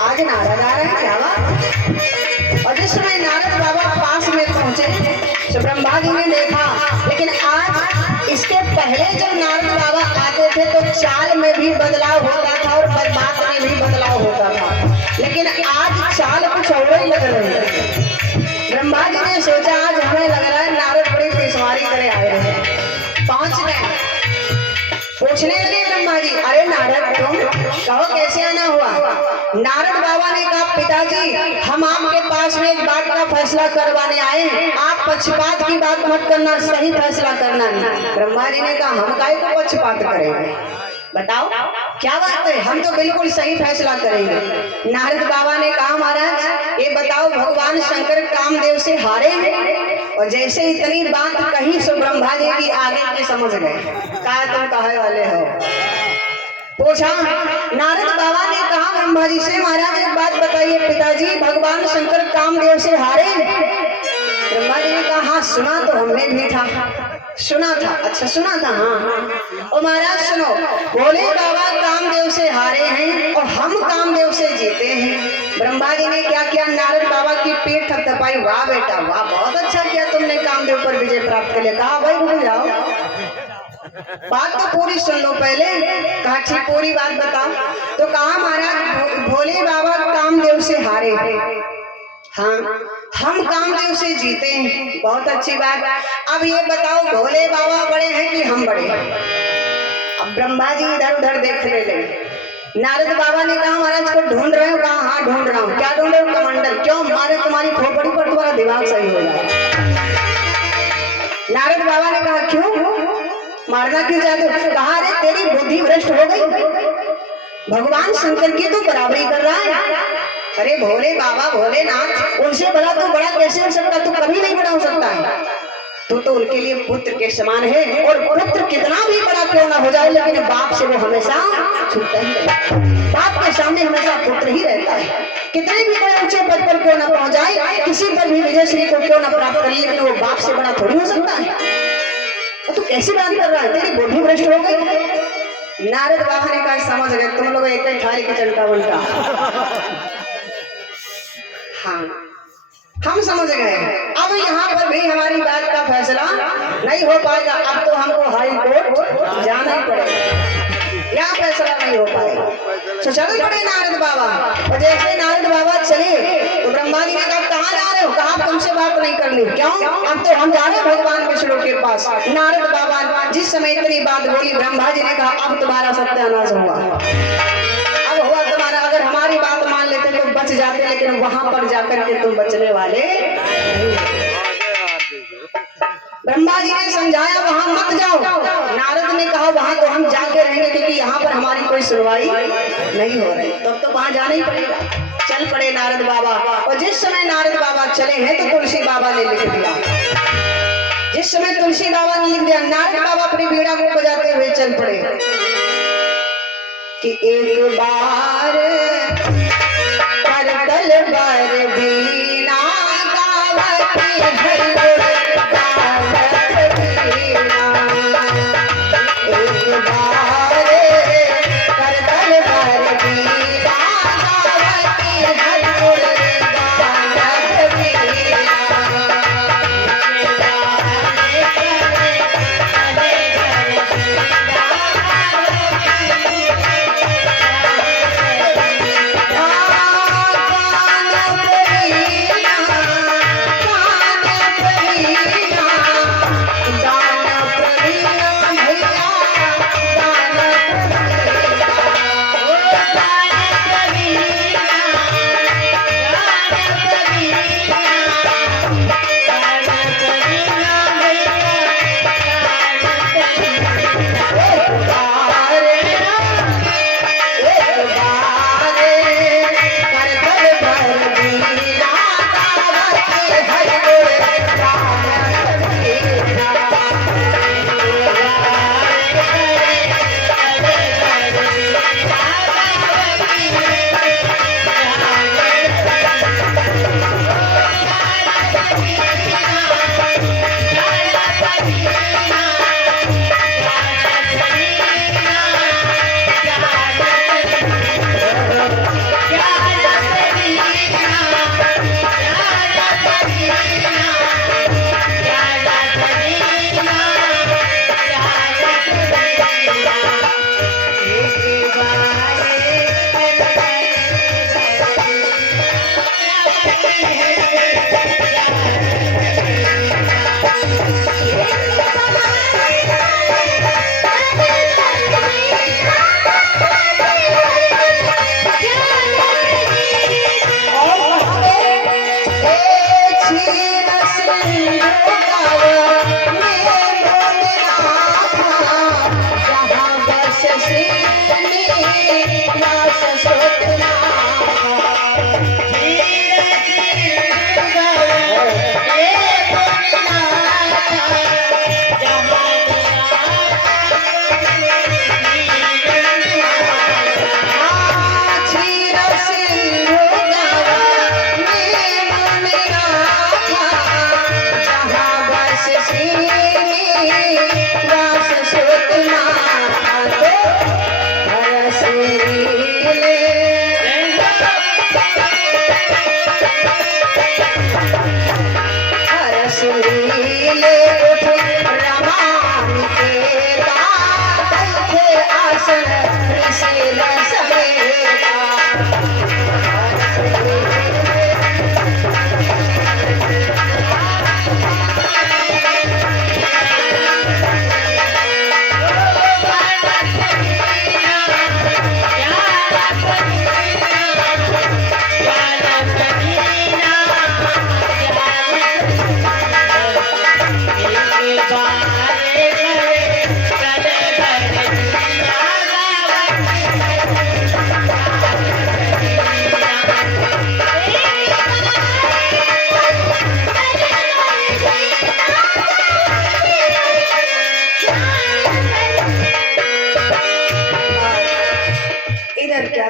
आज नारद आ रहे हैं क्या बात। और जिस समय नारद बाबा पास में पहुंचे तो ब्रह्मा जी ने देखा, लेकिन आज इसके पहले जब नारद बाबा आते थे तो चाल में भी बदलाव होता था और बात में भी बदलाव होता था, लेकिन आज चाल कुछ और ही बदल रही है। ब्रह्मा जी ने सोचा आज हमें लग रहा है नारद बड़ी पेशवारी करे आए हैं। पहुंच गए, पूछने लगे ब्रह्मा जी, अरे नारद तुम कहो कैसे आना हुआ। नारद बाबा ने कहा, पिताजी हम आपके पास में एक बात का फैसला करवाने आए हैं, आप पक्षपात की बात मत करना, सही फैसला करना। ब्रह्मा जी ने कहा, हम काहे को पक्षपात करेंगे, बताओ क्या बात है, हम तो बिल्कुल सही फैसला करेंगे। नारद बाबा ने कहा, महाराज ये बताओ भगवान शंकर कामदेव से हारे हैं। और जैसे इतनी बात कही सो ब्रह्मा जी की आगे के समझ गए, कहा तुम कहे वाले हो। पूछा नारद बाबा ने कहा ब्रह्मा जी से, महाराज एक बात बताइए पिताजी भगवान शंकर कामदेव से हारे। ब्रह्मा जी ने कहा, हाँ सुना तो हमने भी था, सुना था। अच्छा सुना था, हाँ। और महाराज सुनो, भोले बाबा कामदेव से हारे हैं और हम कामदेव से जीते हैं। ब्रह्मा जी ने क्या किया, नारद बाबा की पीठ थपथपाई, वाह बेटा वाह, बहुत अच्छा किया तुमने कामदेव पर विजय प्राप्त कर लिया। कहा भाई रुक जाओ, बात तो पूरी सुन लो पहले। कहा ठीक पूरी बात बताओ। तो कहा महाराज भोले बाबा कामदेव से हारे, हाँ हम कामदेव से जीते हैं, बहुत अच्छी बात। अब ये बताओ भोले बाबा बड़े हैं कि हम बड़े हैं। अब ब्रह्मा जी इधर उधर देखने लगे। नारद बाबा ने कहा, महाराज को ढूंढ रहे हो। कहा हाँ ढूंढ रहा हूँ। क्या ढूंढ रहे हो, कमंडल। क्यों, मारे तुम्हारी खोपड़ी पर तुम्हारा दिमाग सही हो जाए। नारद बाबा ने कहा क्यों, मारना क्यों चाहते हो। कहा अरे तेरी बुद्धि भ्रष्ट हो गई, भगवान शंकर की तो बराबरी कर रहा है। अरे भोले बाबा भोलेनाथ उनसे बड़ा तो बड़ा कैसे हो सकता, तू कभी नहीं बड़ा हो सकता है। तो उनके लिए पुत्र के समान है, और पुत्र कितना भी बड़ा क्यों ना हो जाए लेकिन बाप से वो हमेशा छूटता ही रहता है। बाप के सामने हमेशा पुत्र ही रहता है। कितने भी बड़े ऊंचे पद पर क्यों ना पहुंच जाए, किसी पर भी विजय श्री को क्यों ना प्राप्त कर, लेकिन वो बाप से बड़ा थोड़ी हो सकता है। तो कैसी बात कर रहा है, तेरी बुद्धि भ्रष्ट हो गई। नारद बाबा ने कहा, समझ गए तुम लोग एक ही थाली की चलता बनता। हाँ हम समझ गए, अब यहाँ पर भी हमारी बात का फैसला नहीं हो पाएगा। अब तो हमको हाई कोर्ट जाना ही पड़ेगा, यहाँ फैसला नहीं हो पाएगा। तो चल पड़े नारद बाबा। और जैसे नारद बाबा चले तो ब्रह्मा जी ने कहा, कहाँ जा रहे हो। कहा तुमसे बात नहीं करनी। क्यों, अब तो हम जा रहे हैं भगवान विष्णु के पास। नारद बाबा जिस समय इतनी बात बोली, ब्रह्मा जी ने कहा, अब तुम्हारा सत्यानाश होगा। अब हुआ तुम्हारा, अगर हमारी बात मान लेते तो बच जाते, लेकिन वहां पर जाकर के तुम बचने वाले नहीं। ब्रह्मा जी ने समझाया वहां मत जाओ। नारद ने कहा वहां तो हम जाके रहेंगे, क्योंकि यहाँ पर हमारी कोई सुनवाई नहीं हो रही, तब तो वहां जाना ही पड़ेगा। चल पड़े नारद बाबा। और जिस समय नारद बाबा चले हैं तो तुलसी बाबा ने लिख दिया। जिस समय तुलसी बाबा ने लिख दिया, नारद बाबा अपनी बीड़ा को बजाते हुए चल पड़े कि एक बार करतल बर बीना गावती हरि गुण गावत बीना। एक बार करतल बर बीना गावती हरि गुण गावत बीना।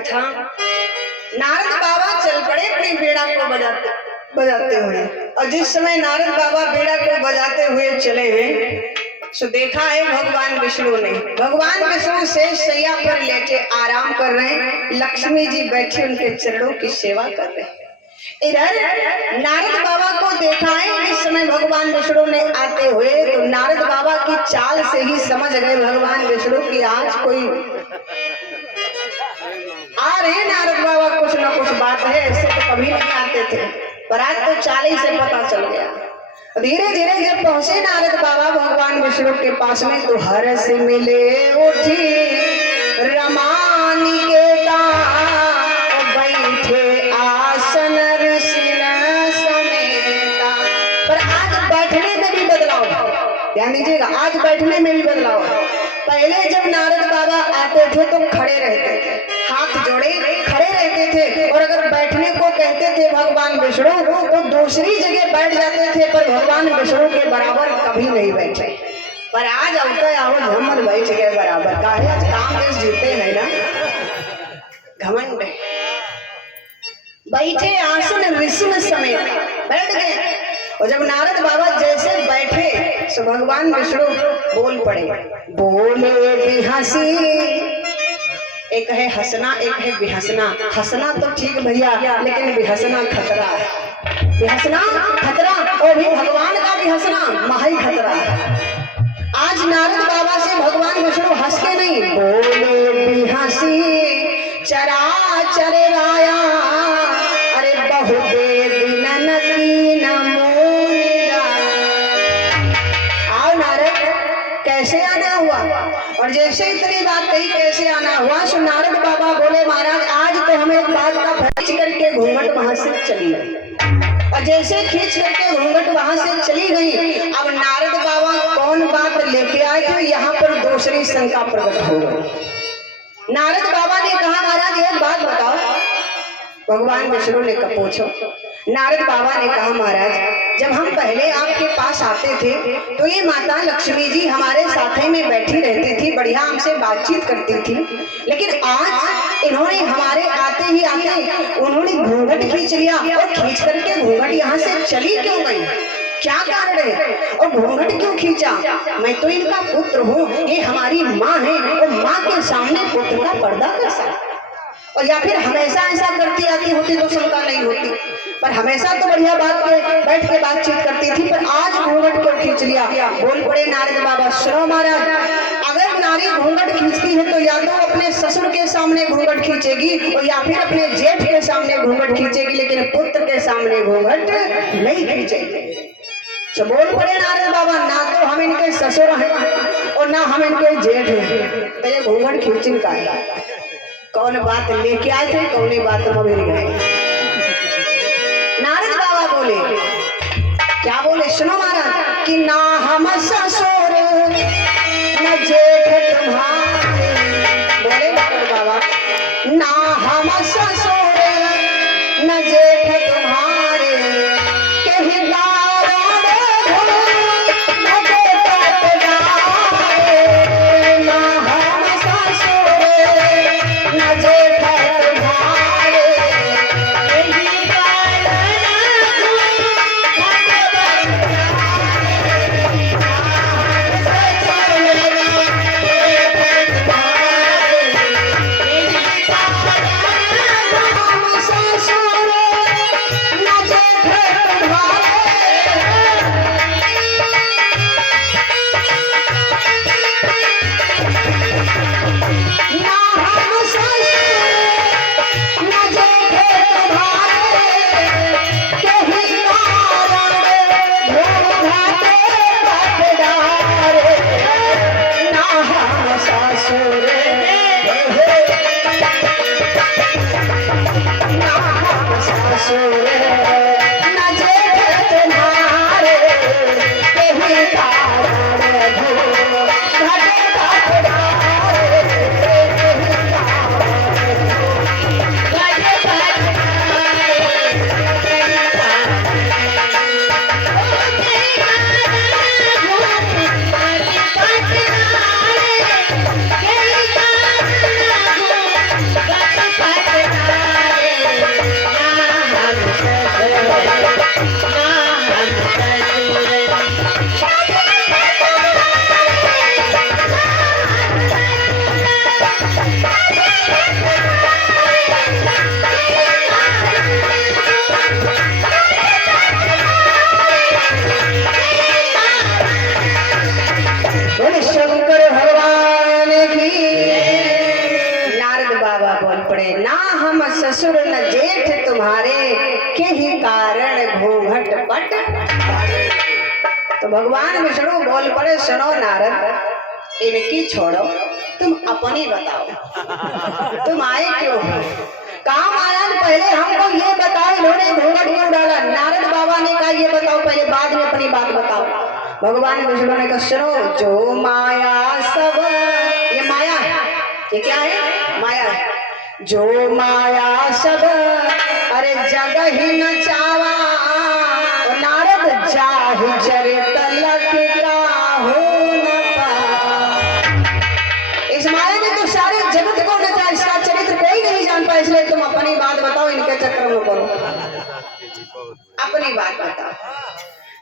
था, नारद बाबा चल पड़े अपने बेड़ा को बजाते हुए। और जिस समय नारद बाबा बेड़ा को बजाते हुए चले हैं, सो देखा है भगवान विष्णु ने, भगवान विष्णु शेष सैया पर लेटे आराम कर रहे हैं, लक्ष्मी जी बैठे उनके चरणों की सेवा कर रहे हैं। इधर नारद बाबा को देखा है, जिस समय भगवान विष्णु ने आते हुए, तो नारद बाबा की चाल से ही समझ गए भगवान विष्णु की आज कोई आ रहे नारद बाबा, कुछ ना कुछ बात है, ऐसे तो कभी नहीं आते थे, पर आज तो चाल ही से पता चल गया। धीरे धीरे जब पहुंचे नारद बाबा भगवान विष्णु के पास में, तो हर्ष मिले उठी रमानी के बैठे आसन ऋषि समेता। पर आज बैठने में भी बदलाव, ध्यान दीजिएगा, आज बैठने में भी बदलाव। पहले जब नारद बाबा आते थे तो खड़े रहते थे, हाथ जोड़े खड़े रहते थे, और अगर बैठने को कहते थे भगवान विष्णु तो दूसरी जगह बैठ जाते थे, पर भगवान विष्णु के बराबर कभी नहीं बैठे। पर आज अवते आवत हम बैठ गए बराबर, काहे आज काम देश जीते हैं ना, घमंड बैठे आसन ऋषि समेत बैठ गए। और जब नारद बाबा जैसे बैठे, तो भगवान विष्णु बोल पड़े, बोले बिहसी। एक है हंसना, एक है बिहसना। हंसना तो ठीक भैया, लेकिन बिहसना खतरा है। बिहसना खतरा, और भी भगवान का भी हंसना महाई खतरा है। आज नारद बाबा से भगवान विष्णु हंस के नहीं, बोले बिहसी चराचर राया, अरे बहुदे दिनन की नमो निराया। आओ नारद, कैसे आना हुआ? और जैसे इतनी बात कही कैसे आना हुआ, सो नारद बाबा बोले, महाराज आज तो हमें एक बात का खींच करके घूंघट वहां से चली गई। और जैसे खींच करके घूंघट वहां से चली गई, अब नारद बाबा कौन बात लेके आए थे, यहाँ पर दूसरी शंका प्रकट हो गई। नारद बाबा ने कहा, महाराज एक बात बताओ। भगवान विष्णु ने कहा, पूछो। नारद बाबा ने कहा, महाराज जब हम पहले आपके पास आते थे तो ये माता लक्ष्मी जी हमारे साथ में बैठी रहती थी, बढ़िया हमसे बातचीत करती थी, लेकिन आज इन्होंने हमारे आते ही आते उन्होंने घूंघट खींच लिया, और खींच करके घूंघट यहाँ से चली क्यों गई? क्या कारण है? और घूंघट क्यों खींचा? मैं तो इनका पुत्र हूँ, ये हमारी माँ है, और माँ के सामने पुत्र का पर्दा कैसा? और या फिर हमेशा ऐसा करती आती होती तो शंका नहीं होती, पर हमेशा तो बढ़िया बात के बैठ के बातचीत करती थी, पर आज घूंघट क्यों खींच लिया? बोल पड़े नारद बाबा, सुनो महाराज, अगर नारी घूंघट खींचती है तो या तो अपने ससुर के सामने घूंघट खींचेगी, और या फिर अपने जेठ के सामने घूंघट खींचेगी, लेकिन पुत्र के सामने घूंघट नहीं खींचेगी। तो बोल पड़े नारद बाबा, ना तो हम इनके ससुर हैं और ना हम इनके जेठ हैं, तो ये घूंघट खींचने का है। कौन बात लेके आए थे, कौन बात मबिर गए। नारद बाबा बोले, क्या बोले? सुनो महाराज, कि ना हम ससुर न जेठ तुम्हारे। बोले नारद बाबा, ना हम ससुर न जेठ तुम्हारे, कहीं पड़े, ना हम ससुर न जेठ तुम्हारे, के ही कारण घूंघट पट। तो भगवान विष्णु बोल पड़े, सुनो नारद, इनकी छोड़ो, तुम अपनी बताओ, तुम आए क्यों? कहा महाराज पहले हमको ये बताओ, इन्होंने घूंघट क्यों डाला? नारद बाबा ने कहा ये बताओ पहले, बाद में अपनी बात बताओ। भगवान विष्णु ने कहा सुनो, जो माया सब, ये माया है, ये क्या है? माया है। जो माया सब अरे जग ही न चावा, नारद जाहि चरित लख का हो न पा। इस माया ने तो सारे जगत को नचा, इसका चरित्र कोई नहीं जान पाया, इसलिए तुम अपनी बात बताओ, इनके चक्कर में करो, अपनी बात बताओ।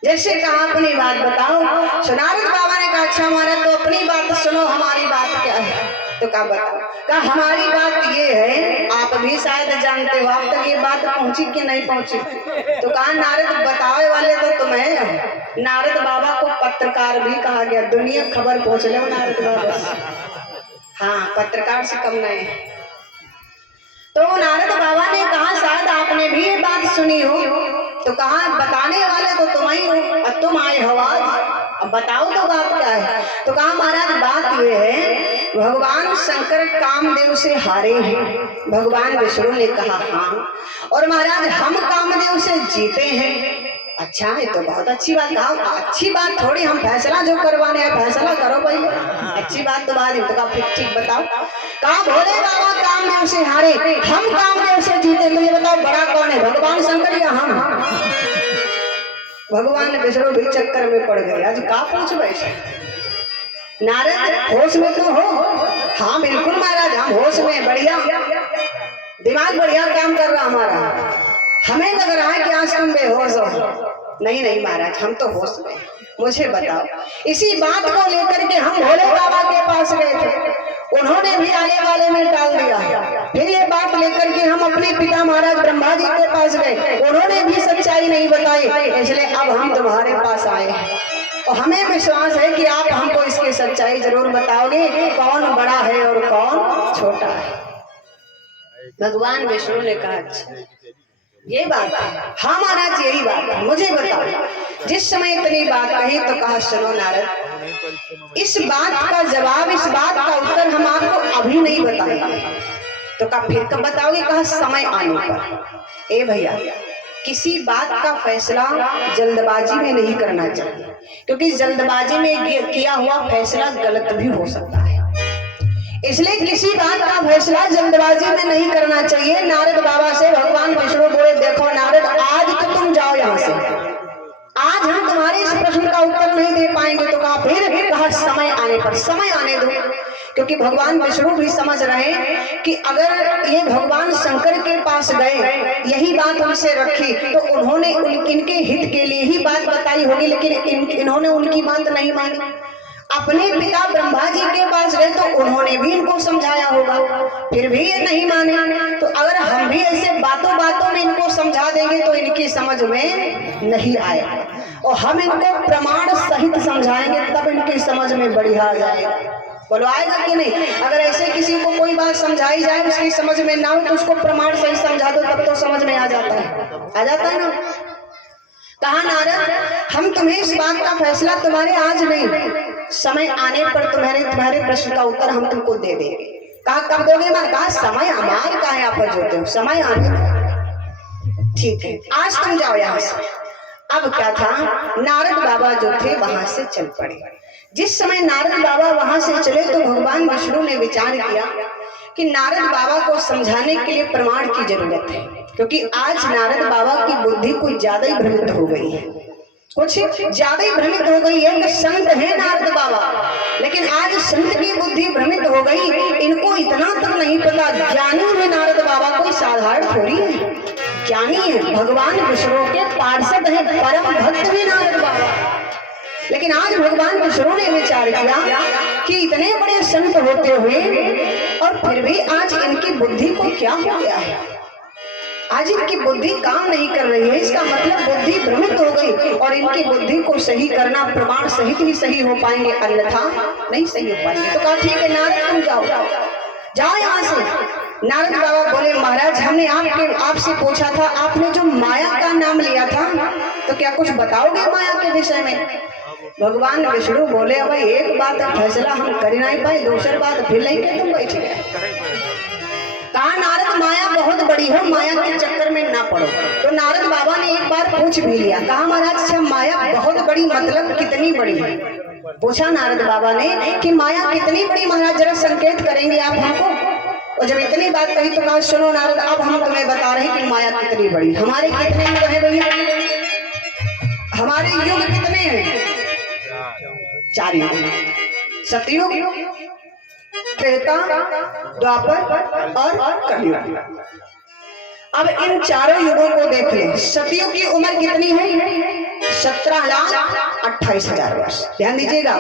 जैसे कहा अपनी बात बताओ। नारद बाबा ने कहा अच्छा महाराज तो अपनी बात सुनो, हमारी बात क्या है? तो कहा बताओ। कहा हमारी बात ये है, आप भी शायद जानते हो, आप तक ये बात पहुंची कि नहीं पहुंची? तो कहा नारद बताओ वाले तो तुम्हें, नारद बाबा को पत्रकार भी कहा गया, दुनिया खबर पहुंच ले नारद बाबा से। हाँ, पत्रकार से कम नहीं। तो नारद बाबा ने कहा शायद आपने भी ये बात सुनी हो। तो कहा बताने वाले तो तुम ही हो, और तुम आए हो आज, अब बताओ तो बात क्या है? तो कहा महाराज बात ये है, भगवान शंकर कामदेव से हारे हैं। भगवान विष्णु ने कहा हाँ, और महाराज हम कामदेव से जीते हैं। अच्छा है, तो बहुत अच्छी बात। कहा अच्छी बात थोड़ी, हम फैसला जो करवाने हैं फैसला करो भाई, अच्छी बात तो बाद में। तो कहा फिर ठीक बताओ। कहा भोले बाबा कामदेव से हारे, हम कामदेव से जीते, तो ये बताओ बड़ा कौन है, भगवान शंकर या हम? भगवान विष्णु भी चक्कर में पड़ गए। आज का पूछ बैठे नारद, होश में तो हो? हाँ बिल्कुल महाराज, हम होश में, बढ़िया दिमाग बढ़िया काम कर रहा हमारा। हमें लग रहा है कि आज तुम बेहोश हो। नहीं नहीं महाराज, हम तो होश में। मुझे बताओ। इसी बात को लेकर के हम भोले बाबा के पास गए थे, उन्होंने भी आगे वाले में डाल दिया। फिर ये बात लेकर के हम अपने पिता महाराज ब्रह्मा जी के पास गए, उन्होंने भी सच्चाई नहीं बताई, इसलिए अब हम तुम्हारे पास आए हैं। और हमें विश्वास है कि आप हमको इसकी सच्चाई जरूर बताओगे, कौन बड़ा है और कौन छोटा है। भगवान विष्णु ने कहा ये बात है? हाँ महाराज यही बात है, मुझे बताओ। जिस समय इतनी बात कही तो कहा सुनो नारद, इस बात का जवाब, इस बात का उत्तर हम आपको अभी नहीं बताएंगे। तो कहा फिर कब बताओगे? कहा समय आने पर। ए भैया, किसी बात का फैसला जल्दबाजी में नहीं करना चाहिए, क्योंकि जल्दबाजी में किया हुआ फैसला गलत भी हो सकता है। इसलिए किसी बात का फैसला जल्दबाजी में नहीं करना चाहिए। नारद बाबा से भगवान विष्णु बोले देखो नारद, आज तो तुम जाओ यहाँ से, आज हम तुम्हारे इस प्रश्न का उत्तर नहीं दे पाएंगे। तो कहा फिर? कहा समय आने पर, समय आने दो, क्योंकि भगवान विष्णु भी समझ रहे हैं कि अगर ये भगवान शंकर के पास गए, यही बात उनसे रखी, तो उन्होंने इनके हित के लिए ही बात बताई होगी, लेकिन इन्होंने उनकी बात नहीं मानी। अपने पिता ब्रह्मा जी के पास गए तो उन्होंने भी इनको समझाया होगा, फिर भी ये नहीं माने। तो अगर हम भी ऐसे बातों बातों में इनको समझा देंगे तो इनकी समझ में नहीं आएगा, और हम इनको प्रमाण सहित समझाएंगे तब इनकी समझ में बढ़िया आ जाएगा। बोलो आएगा कि नहीं? अगर ऐसे किसी को कोई बात समझाई जाए, उसकी समझ में ना हो, तो उसको प्रमाण सहित समझा दो, तब तो समझ में आ जाता है ना। कहा नारद, हम तुम्हें इस बात का फैसला तुम्हारे आज नहीं, समय आने पर तुम्हारे प्रश्न का उत्तर हम तुमको दे देंगे। कहा कब दोगे? मैं कहा समय हमारे का है, आप जो दो समय आने। ठीक है, आज तुम जाओ यहाँ से। अब क्या था, नारद बाबा जो थे वहां से चल पड़े। जिस समय नारद बाबा वहां से चले तो भगवान विष्णु ने विचार किया कि नारद बाबा को समझाने के लिए प्रमाण की जरूरत है, क्योंकि आज नारद बाबा की बुद्धि कुछ ज्यादा ही भ्रमित हो गई है, कुछ ज्यादा ही भ्रमित हो गई है। कि संत है नारद बाबा, लेकिन आज संत की बुद्धि भ्रमित हो गई। इनको इतना तक नहीं पता, ज्ञानी में नारद बाबा कोई साधारण थोड़ी है, ज्ञानी है, भगवान विष्णु के पार्षद है, परम भक्त भी नारद बाबा। लेकिन आज भगवान विष्णु ने विचार किया कि इतने बड़े संत होते हुए और फिर भी आज इनकी बुद्धि को क्या हो गया है, आज इनकी बुद्धि काम नहीं कर रही है। इसका मतलब बुद्धि भ्रमित हो गई, और इनकी बुद्धि को सही करना प्रमाण सहित ही सही हो पाएंगे, अन्यथा नहीं सही हो पाएंगे। तो कहा ठीक है नारद तुम जाओ। जाओ यहाँ से। नारद बाबा बोले महाराज हमने आपसे पूछा था, आपने जो माया का नाम लिया था तो क्या कुछ बताओगे माया के विषय में? भगवान विष्णु बोले अब एक बात का फैसला हम कर नहीं पाए, दूसरी बात फिर लेके तुम बैठ गए। कहा नारद माया बहुत बड़ी है, माया के चक्कर में ना पड़ो। तो नारद बाबा ने एक बार पूछ भी लिया, कहा महाराज अच्छा माया बहुत बड़ी मतलब कितनी बड़ी है? पूछा नारद बाबा ने कि माया कितनी बड़ी, महाराज जरा संकेत करेंगे आप हमको? और जब इतनी बात कही तो कहा सुनो नारद अब हम तुम्हें बता रहे हैं कि माया कितनी बड़ी। हमारे कितने युग है भैया? हमारे युग कितने हैं? 4 युग, सतयुग, त्रेता, द्वापर और कलयुग। अब इन चारों युगों को देख लें। सतयुग की उम्र कितनी है? 17,28,000 वर्ष। ध्यान दीजिएगा,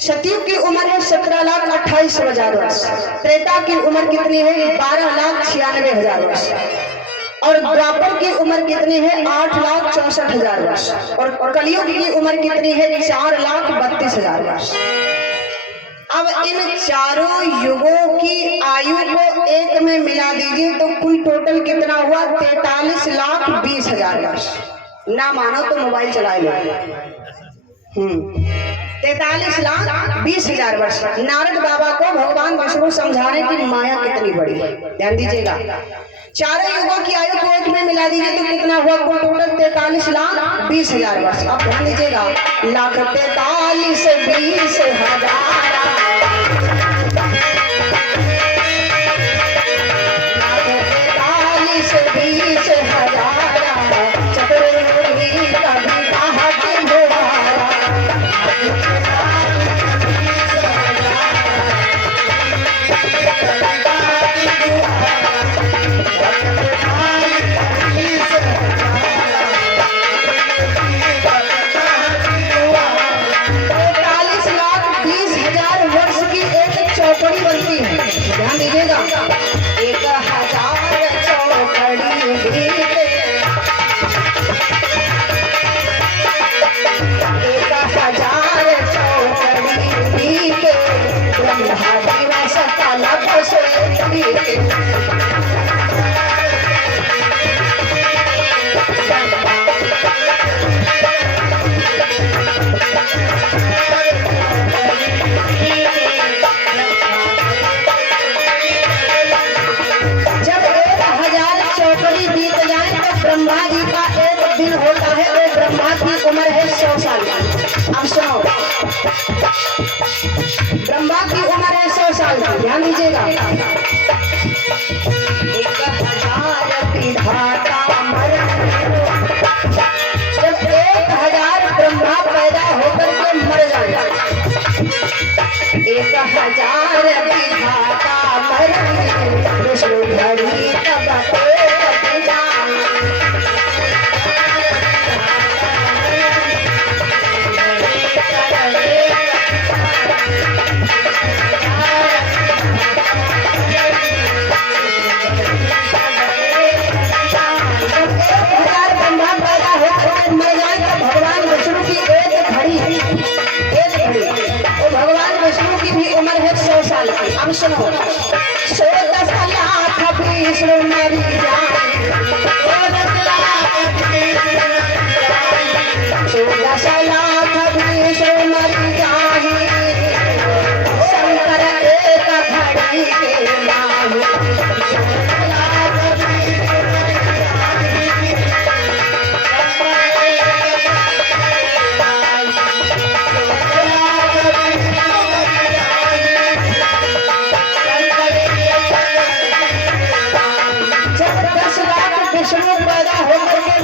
सतयुग की उम्र है 17,28,000 वर्ष। त्रेता की उम्र कितनी है? 12,96,000 वर्ष। और द्वापर की उम्र कितनी है? 8,64,000 वर्ष। और कलयुग की उम्र कितनी है? 4,32,000 वर्ष। अब इन चारों युगों की आयु को एक में मिला दीजिए तो कुल टोटल कितना हुआ? 43,20,000 वर्ष। ना मानो तो मोबाइल चला लो। 43,20,000 वर्ष। नारद बाबा को भगवान विष्णु समझा रहे कि माया कितनी बड़ी है। ध्यान दीजिएगा, चारों युगों की आयु को एक में मिला दीजिए तो कितना हुआ? कुल टोटल 43,20,000 वर्ष। अब ध्यान दीजिएगा, 1,43,20,000 चौकड़ी बनती है। ध्यान दीजिएगा, 1,000 चौकड़ी भी 1,000 चौकड़ी भी के ब्रह्मा दिवस काला बसोरी के। ब्रह्मा जी का एक दिन होता है, वो ब्रह्मा की उम्र है 100 साल। अब सुनो, ब्रह्मा की उम्र है 100 साल। ध्यान दीजिएगा, 1,000 विधाता मरण। जब 1,000 ब्रह्मा पैदा होकर के मर जाए, 1,000 विधाता मरण, विष्णु घड़ी तब अब सुनो, 16 लाख विष्णु मरी जाए, 16 लाख विष्णु मरी जाए, शंकर एक घड़ी के नाम।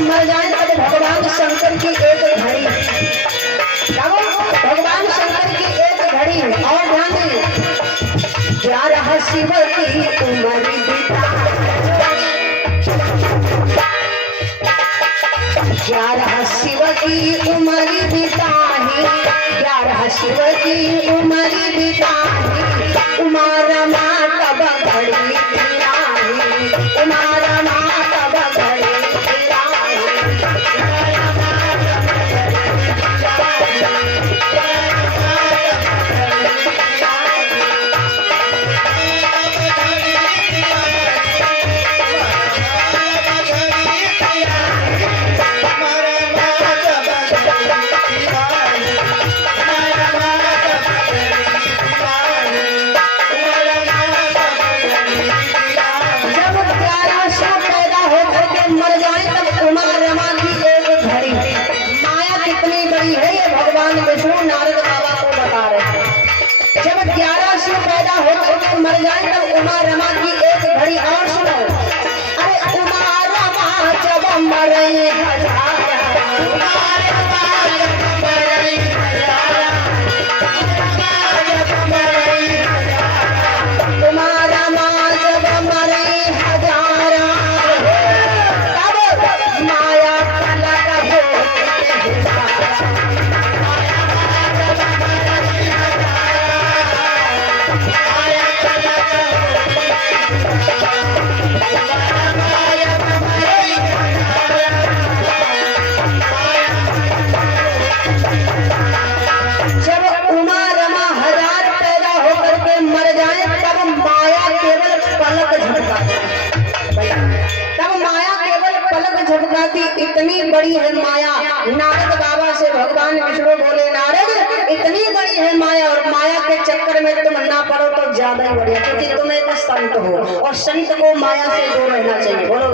मर जाए तब भगवान शंकर की एक घड़ी, भगवान शंकर की एक घड़ी। और ध्यान दीजिए, 11 शिव की उम्र बीता, 11 शिव की उम्र बीताही, 11 शिव की उम्र बीताही, उमा रमा तब घड़ी फिराही, उमा रमा तब घड़ी मर जाए तब उमा रमा की एक घड़ी और सुनो। अरे उमा रमा जब मरे इतनी बड़ी है माया। नारद बाबा से भगवान विष्णु बोले, नारद इतनी बड़ी है माया और माया के चक्कर में तुम ना पड़ो तो ज्यादा ही बढ़िया, क्योंकि तुम एक संत हो और संत को माया से दूर रहना चाहिए। बोलो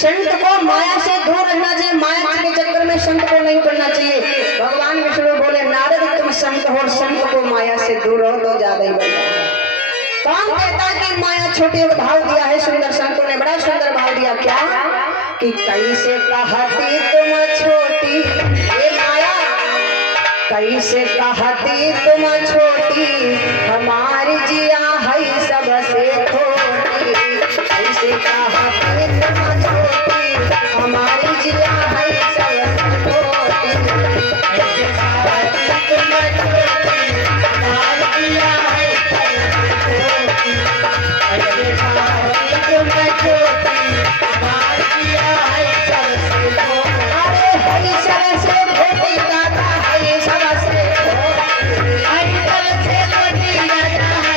संत को माया से दूर रहना चाहिए, माया के चक्कर में संत को नहीं पड़ना चाहिए। भगवान विष्णु बोले, नारद तुम संत हो और संत को माया से दूर रहो तो ज्यादा ही बढ़िया। कौन कहता कि माया छोटी भाव दिया है? सुंदर संतों ने बड़ा सुंदर भाव दिया। क्या कि कैसे कहती तुम छोटी ये माया, कैसे कहती तुम छोटी हमारी जिया है सबसे छोटी। कैसे कहती तुम छोटी हमारी जिया है सबसे छोटी। कैसे कहती तुम छोटी हमारी जिया है सबसे छोटी। कैसे कहती तुम छोटी हमारी जिया है सबसे छोटी। अरे हरी सबसे छोटी दाता है सबसे छोटी। हरी सबसे छोटी दाता है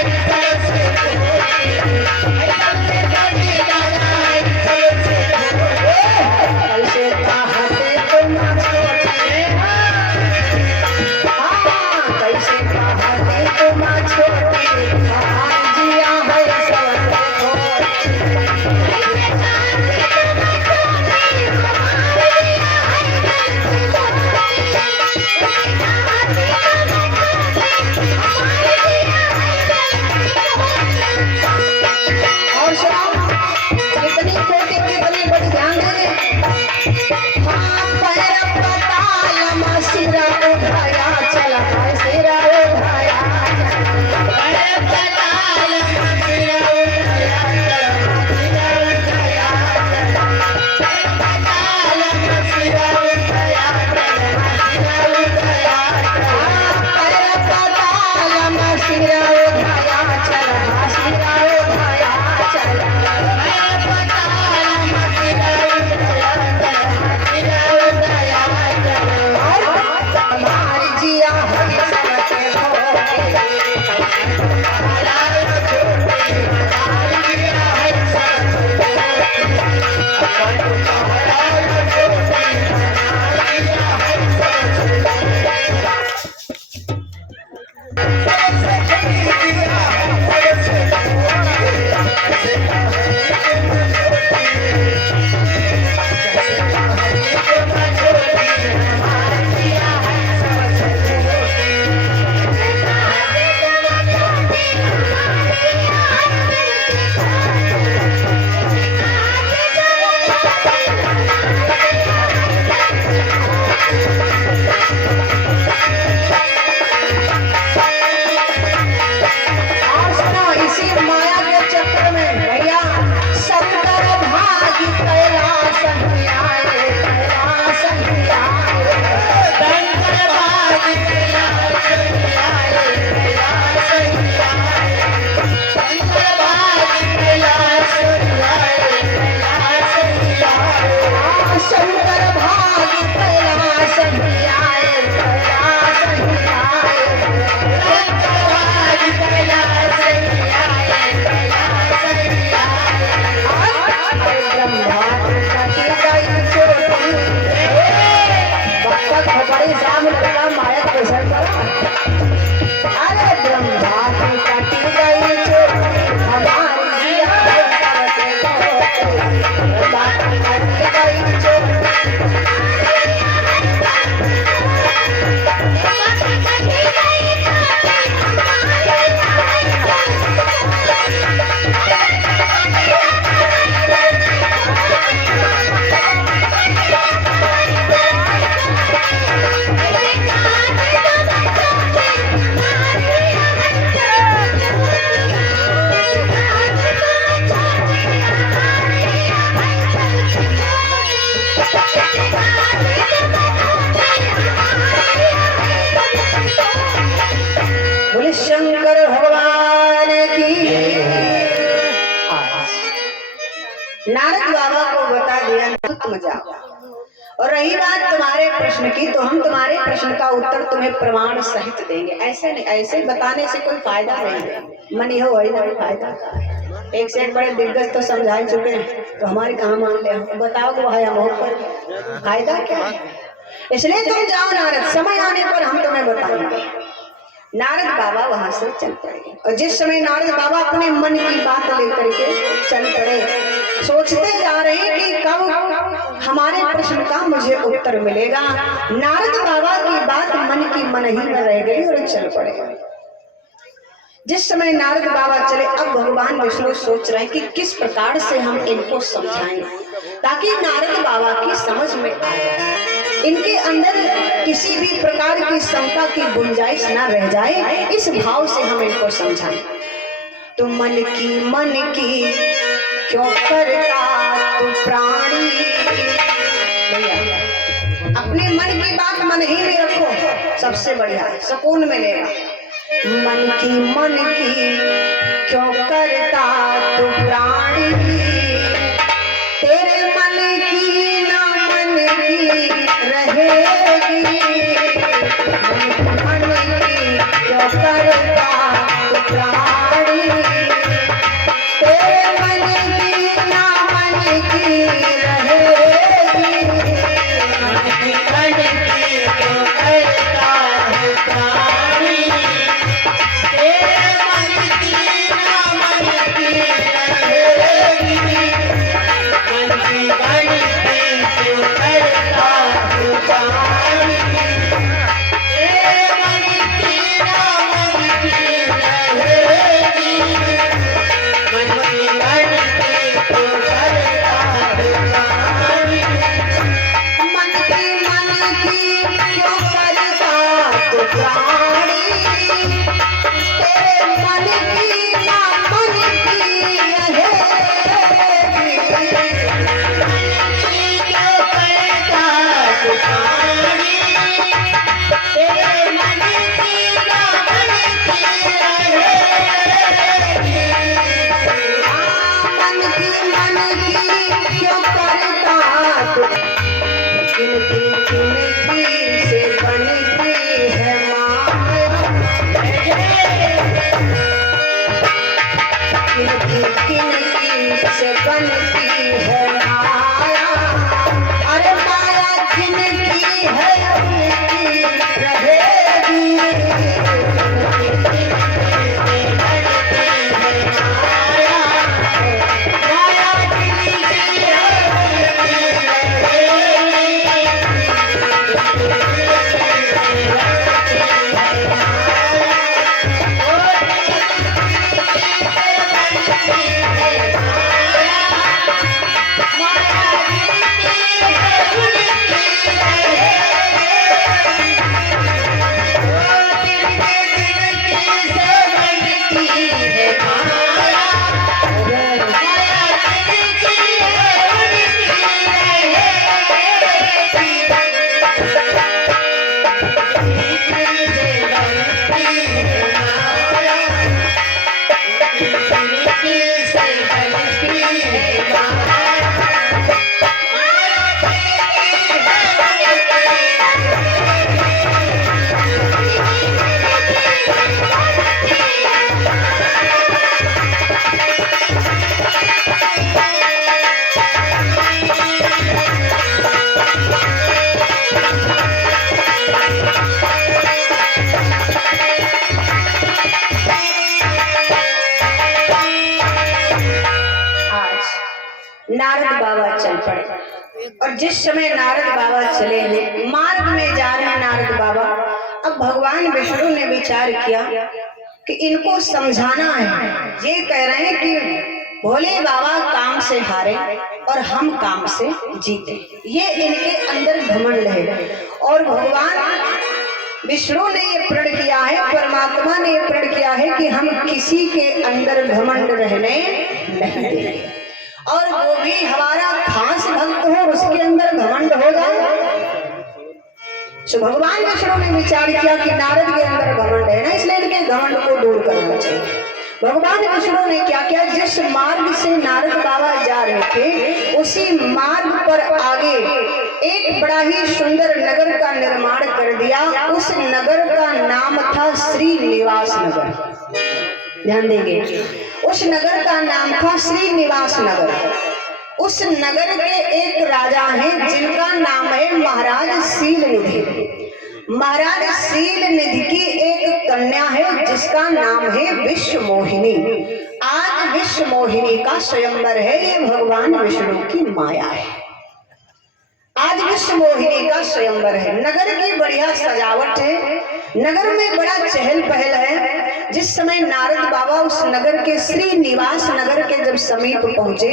नारद बाबा को बता दिया तुम जाओ। और रही बात तुम्हारे प्रश्न की, तो हम तुम्हारे प्रश्न का उत्तर तुम्हें प्रमाण सहित देंगे। ऐसे नहीं, ऐसे बताने से कोई फायदा नहीं है। मनी हो वही नहीं फायदा। एक से एक बड़े दिग्गज तो समझा चुके हैं, तो हमारी कहाँ मान ले? बताओ वो है हम पर फायदा क्या है? इसलिए तुम जाओ नारद, समय आने पर हम तुम्हें बताएंगे। नारद बाबा वहां से चल पड़े। और जिस समय नारद बाबा अपने मन की बात लेकर के चल पड़े, सोचते जा रहे हैं कि कब हमारे प्रश्न का मुझे उत्तर मिलेगा। नारद बाबा की बात मन की मन ही में रह गई और चल पड़े। जिस समय नारद बाबा चले, अब भगवान विष्णु सोच रहे हैं कि किस प्रकार से हम इनको समझाएं ताकि नारद बाबा की समझ में आ जाए, इनके अंदर किसी भी प्रकार की शंका की गुंजाइश ना रह जाए। इस भाव से हम इनको समझाएं। तो मन की क्यों करता तू प्राणी, अपने मन की बात मन ही में रखो, सबसे बढ़िया सुकून मिलेगा। मन की क्यों करता तू प्राणी, तेरे मन की ना मन की रहेगी। मन की क्यों करता तू प्राणी, तेरे मन की ना मन की रहेगी। मन की क्यों करता तू प्राणी, नारद बाबा चल पड़े। और जिस समय नारद बाबा चले हैं, मार्ग में जा रहे हैं नारद बाबा, अब भगवान विष्णु ने विचार किया कि इनको समझाना है। ये कह रहे हैं कि भोले बाबा काम से हारे और हम काम से जीते, ये इनके अंदर घमंड है। और भगवान विष्णु ने ये प्रण किया है, परमात्मा ने ये प्रण किया है कि हम किसी के अंदर घमंड रहने नहीं देंगे। और वो भी हमारा खास भक्त हो, उसके अंदर घमंड हो जाए। तो भगवान विष्णु ने विचार किया कि नारद के अंदर घमंड है ना, इसलिए इनके घमंड को दूर करना चाहिए। भगवान विष्णु ने क्या किया, जिस मार्ग से नारद बाबा जा रहे थे उसी मार्ग पर आगे एक बड़ा ही सुंदर नगर का निर्माण कर दिया। उस नगर का नाम था श्रीनिवास नगर। ध्यान देंगे, उस नगर का नाम था श्रीनिवास नगर। उस नगर के एक राजा हैं जिनका नाम है महाराज शीलनिधि। महाराज शीलनिधि की एक कन्या है जिसका नाम है विश्वमोहिनी। आज विश्वमोहिनी का स्वयंवर है, ये भगवान विष्णु की माया है। आज विश्वमोहिनी का स्वयंवर है। नगर की बढ़िया सजावट है, नगर में बड़ा चहल पहल है। जिस समय नारद बाबा उस नगर के श्रीनिवास नगर के जब समीप पहुंचे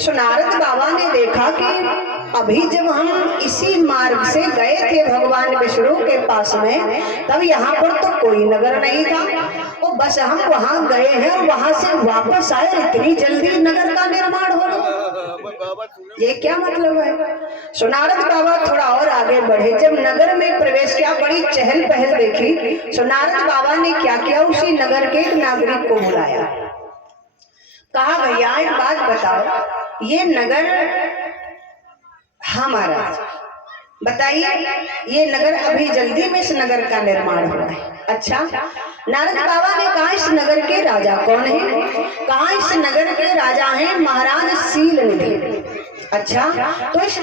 तो नारद बाबा ने देखा कि अभी जब हम इसी मार्ग से गए थे भगवान विष्णु के पास में, तब यहाँ पर तो कोई नगर नहीं था और बस हम वहां गए हैं और वहां से वापस आए, इतनी जल्दी नगर का निर्माण हो रहा, ये क्या मतलब है। सो नारद बाबा थोड़ा और आगे बढ़े, जब नगर में प्रवेश किया, बड़ी चहल पहल देखी, सो नारद बाबा ने क्या किया, उसी नगर के एक नागरिक को बुलाया। कहा भैया एक बात बताओ, ये नगर हमारा, बताइए ये नगर अभी जल्दी में इस नगर का निर्माण हुआ है। अच्छा, नारद बाबा ने कहा इस नगर के राजा कौन है? कहा इस नगर के राजा हैं महाराज शीलनिधि। अच्छा, तो इस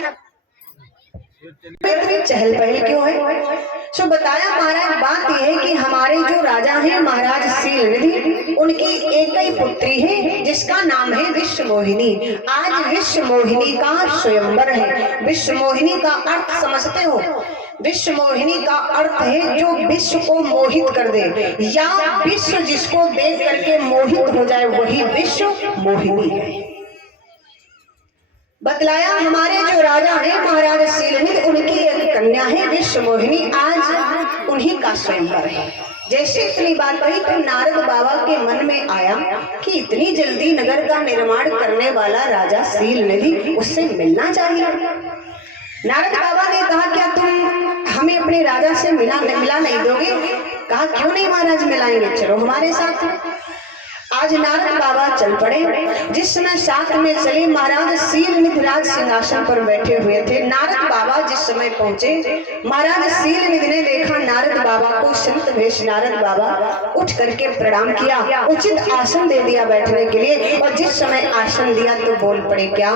इतनी चहल पहल क्यों है? सो बताया महाराज बात यह है कि हमारे जो राजा हैं महाराज शीलनिधि, उनकी एक ही पुत्री है जिसका नाम है विश्वमोहिनी। आज विश्वमोहिनी का स्वयंवर है। विश्वमोहिनी का अर्थ समझते हो? विश्वमोहिनी का अर्थ है जो विश्व को मोहित कर दे, या विश्व जिसको देख करके मोहित हो जाए, वही विश्व मोहिनी है। बतलाया हमारे जो राजा हैं महाराज शीलनिधि, उनकी एक कन्या है विश्वमोहिनी, आज उन्हीं का स्वयंवर है। जैसे इतनी बात कही तो नारद बाबा के मन में आया कि इतनी जल्दी नगर का निर्माण करने वाला राजा शीलनिधि, उससे मिलना चाहिए। नारद बाबा ने कहा क्या तुम हमें अपने राजा से मिला नहीं दोगे? कहा क्यों नहीं महाराज, मिलाएंगे, चलो हमारे साथ। आज नारद बाबा चल पड़े। जिस समय साथ में चले, महाराज शीलनिधि राज सिंहासन पर बैठे हुए थे। नारद बाबा जिस समय पहुंचे, महाराज शीलनिधि ने देखा नारद बाबा को, संत भेष नारद बाबा उठ करके प्रणाम किया, उचित आसन दे दिया बैठने के लिए। और जिस समय आसन दिया तो बोल पड़े क्या,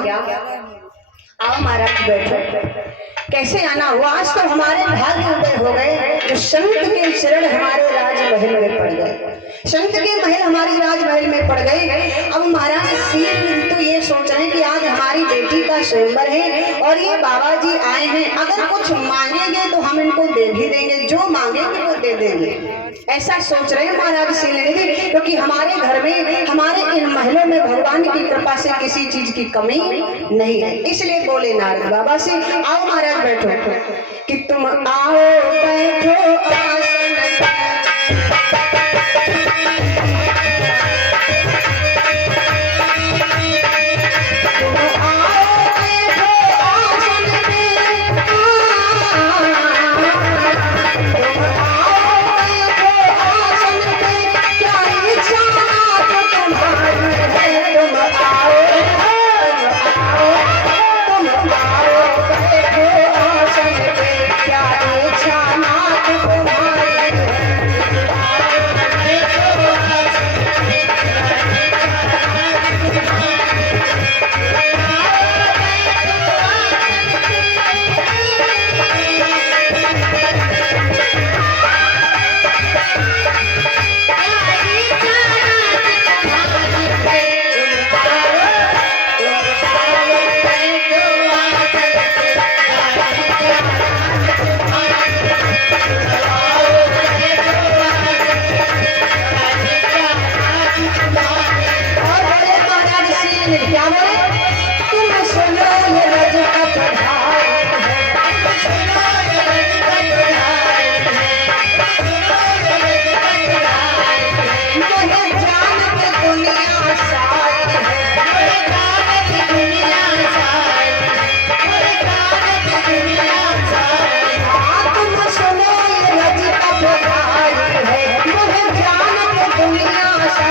आओ महाराज बैठो। कैसे आना हुआ? आज तो हमारे भाग्य उदय हो गए, जो संत के चरण हमारे राजमहल में पड़ गए, संत के महल हमारे राजमहल में पड़ गए। अब महाराज शीलनिधि तो ये सोच रहे हैं कि आज हमारी बेटी का स्वयंवर है और ये बाबा जी आए हैं, अगर कुछ मांगेंगे तो हम इनको दे भी देंगे, जो मांगेंगे वो दे देंगे, ऐसा सोच रहे हैं महाराज शीलनिधि। क्योंकि हमारे घर में, हमारे इन महलों में भगवान की कृपा से किसी चीज की कमी नहीं है। इसलिए बोले नारद बाबा से, आओ महाराज बैठो। कि तुम आओ बैठो आसन पे,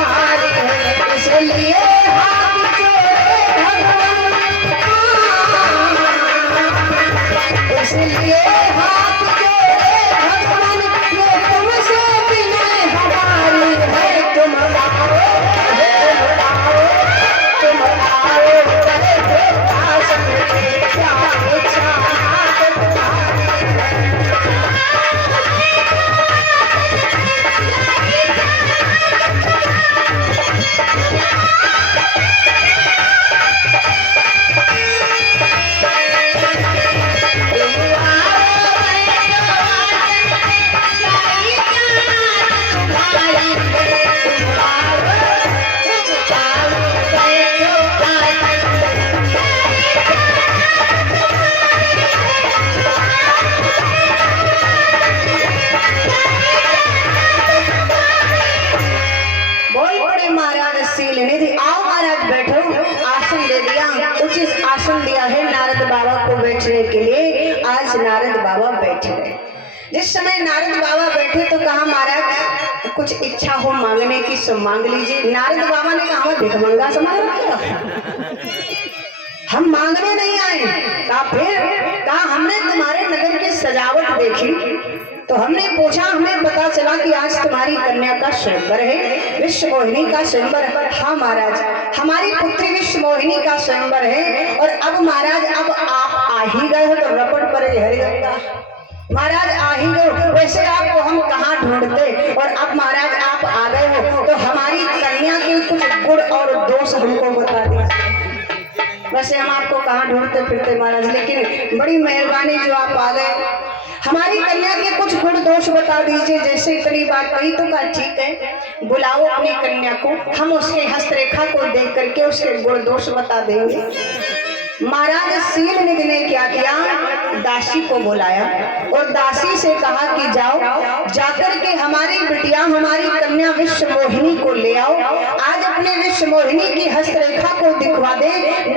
सारी इसलिए हाथ जोड़े भगवान, इसलिए हाथ जोड़े भगवान, ये तुमसे विनय हमारी है, तुम आओ, तुम आओ, करे देवता संग के क्या इच्छा तुम्हारी आसन दिया है नारद बाबा को बैठने के लिए। आज नारद बाबा बैठे गए। जिस समय नारद बाबा बैठे तो कहा महाराज कुछ इच्छा हो मांगने की सो मांग लीजिए। नारद बाबा ने कहा भिखमंगा समझ रखा, हम मांगने नहीं आए। कहा फिर? कहा हमने तुम्हारे नगर की सजावट देखी तो हमने पूछा, हमें पता चला कि आज तुम्हारी कन्या का स्वयंवर है, विश्व मोहिनी का स्वयंवर है। हाँ महाराज, हमारी पुत्री विश्व मोहिनी का स्वयंवर है। और अब महाराज अब आप आ ही गए हो तो रपट पड़े हरिगंगा। महाराज आ ही गए, वैसे आपको हम कहाँ ढूंढते, और अब महाराज आप आ गए हो तो हमारी कन्या के कुछ गुण और दोष हमको बता दीजिए। वैसे हम आपको कहाँ ढूंढते फिरते महाराज, लेकिन बड़ी मेहरबानी जो आप आ गए। हमारी कन्या के कुछ गुण दोष बता दीजिए। जैसे इतनी बात कही तो कहा ठीक है, बुलाओ अपनी कन्या को, हम उसके हस्तरेखा को देख करके उसके गुण दोष बता देंगे। महाराज शीलनिधि ने क्या किया, दासी को बुलाया और दासी से कहा कि जाओ जाकर के हमारी बिटिया हमारी कन्या विश्व मोहिनी को ले आओ। आज अपने विश्व मोहिनी की हस्तरेखा को दिखवा दे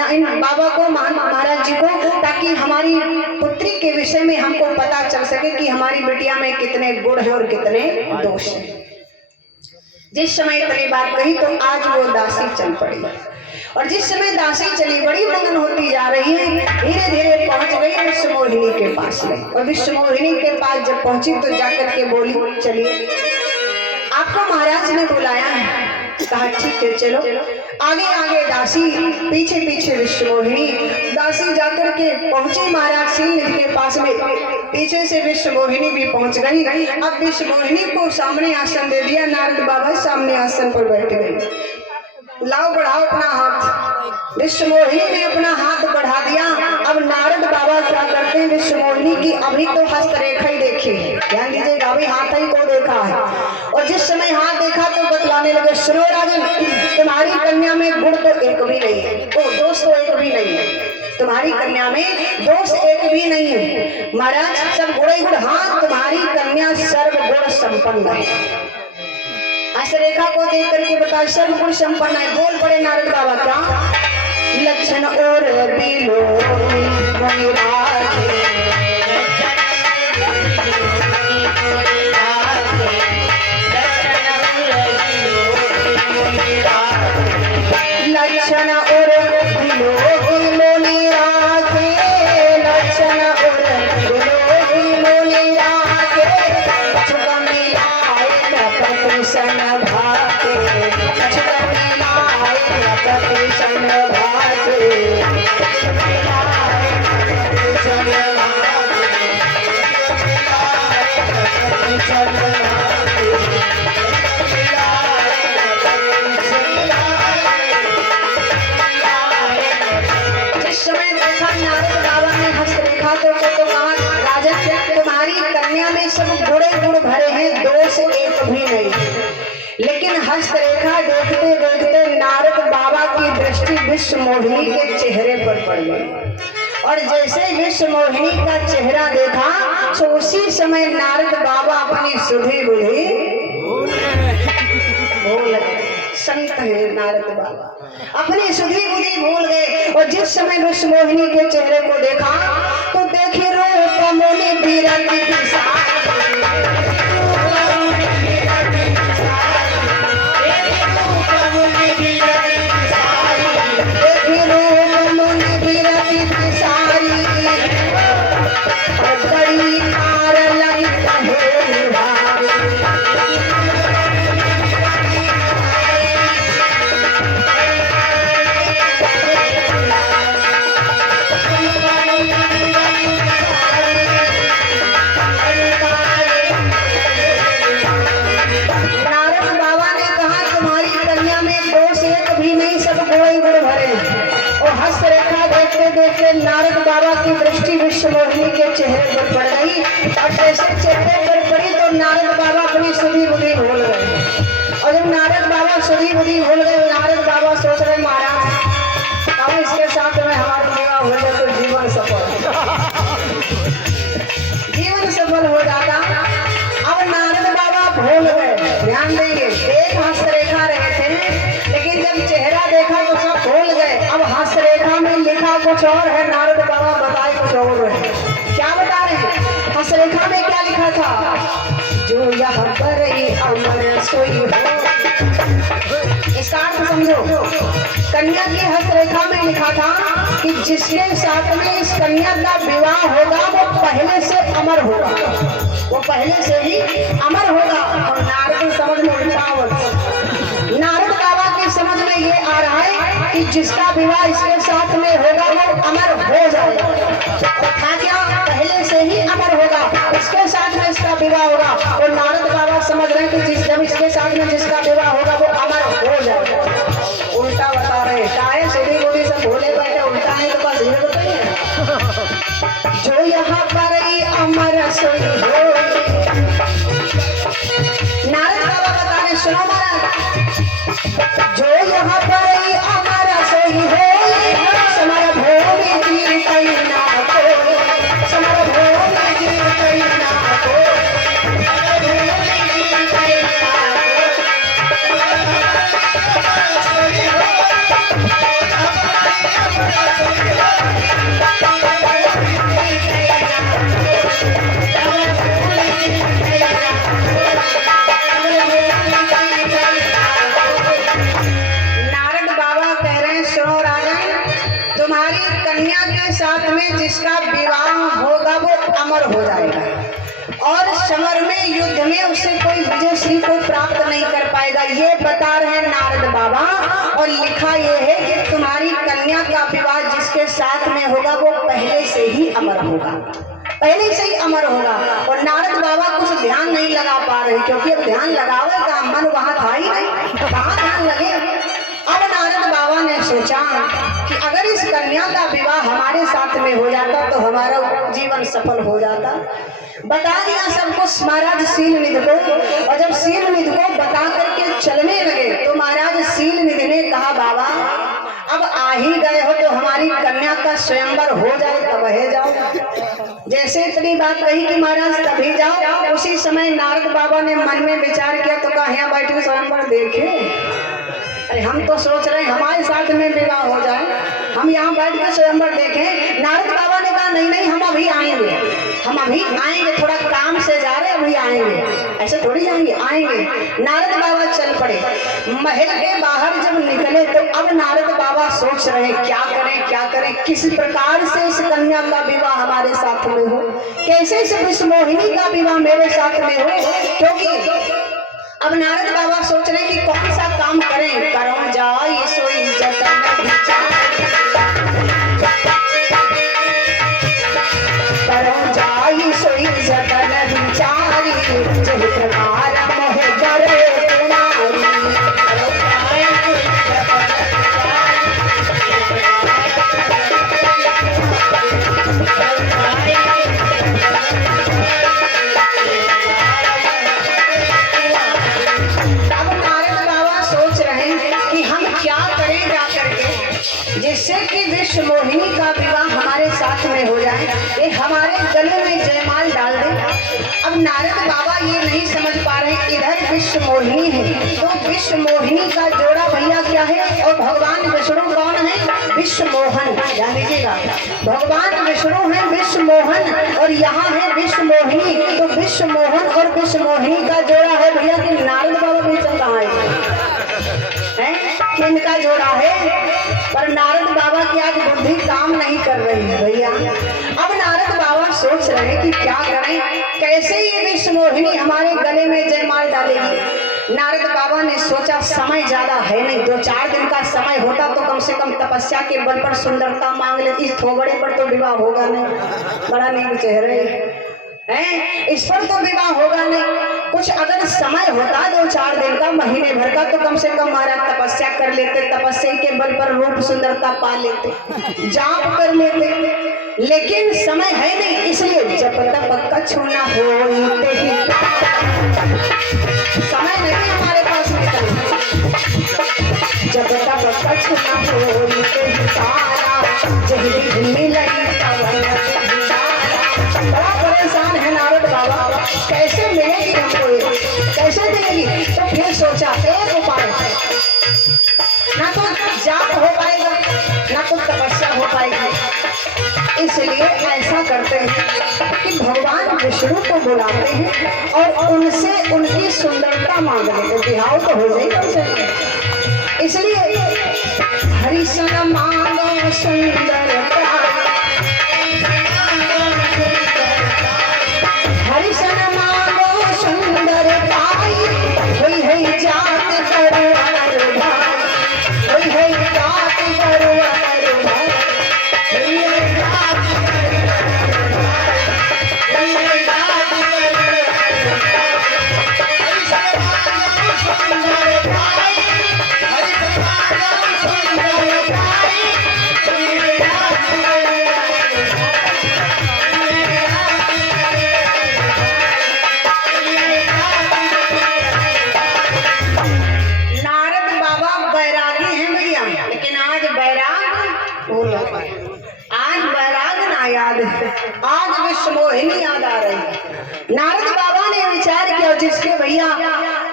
इन बाबा को, महाराज जी को, ताकि हमारी पुत्री के विषय में हमको पता चल सके कि हमारी बिटिया में कितने गुण है और कितने दोष है। जिस समय इतनी बात कही तो आज वो दासी चल पड़ी। और जिस समय दासी चली बड़ी मगन होती जा रही है, धीरे धीरे पहुंच गई विश्व मोहिनी के पास में। और विश्व मोहिनी के पास जब पहुंची तो जाकर के बोली, चलिए आपको महाराज ने बुलाया है। कहा ठीक है चलो। आगे आगे दासी, पीछे पीछे विश्व मोहिनी। दासी जाकर के पहुंची महाराज शीलनिधि के पास में, पीछे से विश्व मोहिनी भी पहुंच गई। अब विश्व मोहिनी को सामने आसन दे दिया, नारद बाबा सामने आसन पर बैठ गए। लाओ बढ़ाओ अपना हाथ। विश्व मोहिनी ने अपना हाथ बढ़ा दिया। अब नारद बाबा क्या करते हैं, विश्व मोहिनी की अभी तो हस्तरेखा ही देखी, ध्यान दीजिएगा, अभी हाथ ही को देखा है। और जिस समय हाथ देखा तो बतलाने लगे, सुनो राजन, तुम्हारी कन्या में गुण तो एक भी नहीं है, तो दोष तो एक भी नहीं है, तुम्हारी कन्या में दोष एक भी नहीं है। महाराज सब गुण ही गुण, हाँ तुम्हारी कन्या सर्वगुण संपन्न है। हस्तरेखा को देख करके बता, सर्वगुण संपन्न है। बोल पड़े नारद बाबा, क्या लक्षण और बिलो लक्षण और बिलो सब गुणे गुण भरे हैं, दोष एक भी नहीं। लेकिन हस्तरेखा देखते देखते नारद बाबा की दृष्टि विश्व मोहिनी के चेहरे पर पड़ गई। और जैसे विश्व मोहिनी का चेहरा देखा तो उसी समय नारद बाबा अपनी सुधी बुद्धि भूल गए। संत है नारद बाबा, अपनी सुधी बुद्धि भूल गए। और जिस समय विश्व मोहिनी के चेहरे को देखा तो देखी रूप मोनि बिरति गुण ही गुण भरे। और हस्त रेखा देखते देखते नारद बाबा की दृष्टि विश्व मोहिनी के चेहरे पर पड़ गई और जैसे चेहरे पर पड़ी तो नारद बाबा अपनी सुधी बुद्धि भूल गए। और जब नारद बाबा सुधी बुद्धि भूल गए, नारद बाबा सोच रहे महाराज अब इसके साथ में हमारा विवाह हो जाए तो जीवन सफल हो जाता। अब नारद बाबा भूल गए, ध्यान देंगे, एक हस्तरेखा रहे थे लेकिन जब चेहरा देखा तो सब भूल गए। अब हस्तरेखा में लिखा कुछ और है, नारद बाबा बताए कुछ और है। क्या बता रहे हैं? हस्तरेखा में क्या लिखा था? जो यहाँ पर अमर सोई हो। इसका अर्थ समझो, कन्या की हस्तरेखा में लिखा था कि जिसके साथ में इस कन्या का विवाह होगा वो पहले से अमर होगा, वो पहले से ही अमर होगा। और नारद समझ में नारद बाबा की समझ में ये आ रहा है कि जिसका विवाह इसके साथ में होगा वो अमर हो जाएगा। था क्या? पहले से ही अमर होगा, इसके साथ में इसका विवाह होगा। और नारद बाबा समझ रहे हैं कि जब इसके साथ में जिसका विवाह होगा वो अमर हो जाएगा। उल्टा बता रहे हैं, सीधी गोली सब भोले बैठे, उल्टा है तो बस ये बताइए। जो यहाँ पर अमर सोई हो। नारद बाबा बता रहे, सुनो महाराज, जो यहाँ पर अमर सोई हो, समर भोगी जी कई ना को, समर भोगी जी कई ना को, साथ में जिसका विवाह होगा वो अमर हो जाएगा और समर में युद्ध में उसे कोई विजय श्री को प्राप्त नहीं कर पाएगा। ये बता रहे नारद बाबा। और लिखा ये है कि तुम्हारी कन्या का विवाह जिसके साथ में होगा वो पहले से ही अमर होगा, पहले से ही अमर होगा। और नारद बाबा कुछ ध्यान नहीं लगा पा रहे क्योंकि अब ध्यान लगावे का मन वहां था ही नहीं, कहाँ ध्यान लगे। अब नारद बाबा ने सोचा कि अगर इस कन्या का विवाह हमारे साथ में हो जाता तो हमारा जीवन सफल हो जाता। बता दिया सब कुछ महाराज शीलनिधि को। और जब शीलनिधि को बता करके चलने लगे तो महाराज शीलनिधि ने कहा, बाबा अब आ ही गए हो तो हमारी कन्या का स्वयंवर हो जाए तब है जाओ। जैसे इतनी बात कही कि महाराज तभी जाओ, उसी समय नारद बाबा ने मन में विचार किया तो कहा यहाँ बैठे स्वयंवर देखे। अरे हम तो सोच रहे हैं हमारे साथ में विवाह हो जाए, हम यहाँ बैठ कर स्वयंवर देखें। नारद बाबा ने कहा नहीं नहीं, हम अभी आएंगे, हम अभी आएंगे, थोड़ा काम से जा रहे अभी आएंगे, ऐसे थोड़ी जाएंगे, आएंगे। नारद बाबा चल पड़े। महल के बाहर जब निकले तो अब नारद बाबा सोच रहे क्या करें, किस प्रकार से इस कन्या का विवाह हमारे साथ में हो, कैसे इस विश्वमोहिनी का विवाह मेरे साथ में हो। क्योंकि अब नारद बाबा सोच रहे कि कौन सा काम करें, करो जाई सोई जतन विचार, करो जाई सोई जतन विचारी, जय प्रकार मोह करे जिससे कि विश्वमोहिनी का विवाह हमारे साथ में हो जाए, ये हमारे गले में जयमाल डाल दे। अब नारद बाबा ये नहीं समझ पा रहे, इधर विश्वमोहिनी है तो विश्वमोहिनी का जोड़ा भैया क्या है, और भगवान विष्णु कौन है, विश्वमोहन। ध्यान दीजिएगा, भगवान विष्णु है विश्वमोहन और यहाँ है विश्वमोहिनी। तो विश्वमोहन और विश्वमोहिनी का जोड़ा है भैया कि नारद बाबा बीच कहाँ है, किनका जोड़ा है। पर नारद बाबा की आज बुद्धि काम नहीं कर रही है भैया। अब नारद बाबा सोच रहे हैं कि क्या करें, कैसे ये विश्वमोहिनी हमारे गले में जयमाल डालेगी। नारद बाबा ने सोचा समय ज्यादा है नहीं, 2-4 दिन का समय होता तो कम से कम तपस्या के बल पर सुंदरता मांग ले, इस थोबड़े पर तो विवाह होगा नहीं, बड़ा नहीं चेहरे। हैं, इस पर तो विवाह होगा नहीं। कुछ अगर समय होता 2-4 दिन का, महीने भर का, तो कम से कम महाराज तपस्या कर लेते, तपस्या के बल पर रूप सुंदरता पा लेते, जाप कर लेते, लेकिन समय है नहीं, इसलिए जब तक कछुना होते ही समय नहीं हमारे पास निकलना। जब तक कछुना होते ही तारा जहरी मिलई बड़ा परेशान है नारद बाबा, कैसे मिलेगी हमको ये, कैसे मिलेगी? तो फिर सोचा एक उपाय, ना तो जाप हो पाएगा ना तो तपस्या हो पाएगी। इसलिए ऐसा करते हैं कि भगवान विष्णु को बुलाते हैं और उनसे उनकी सुंदरता मांग लेते हैं, बिहाव तो हो जाएगा उनसे। इसलिए हरिशन मांगो सुंदरता, हरिशन मांगो सुंदर पाई, होई है जात बरुआर भाई, होई है जात बरुआर भाई, होई है जात बरुआर भाई, होई है जात बरुआर भाई। हरिशन मांगो सुंदर पाई, हरिशन मांगो सुंदर पाई, होई है जात बरुआर आज विश्व मोहिनी याद आ रही है। नारद बाबा ने विचार किया जिसके भैया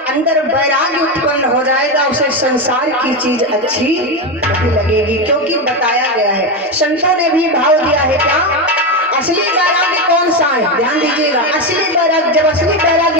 अंदर वैराग्य उत्पन्न हो जाएगा उसे संसार की चीज अच्छी नहीं लगेगी, क्योंकि बताया गया है, संतों ने भी भाव दिया है क्या, असली वैराग्य कौन सा है, ध्यान दीजिएगा। असली वैराग्य, जब असली वैराग्य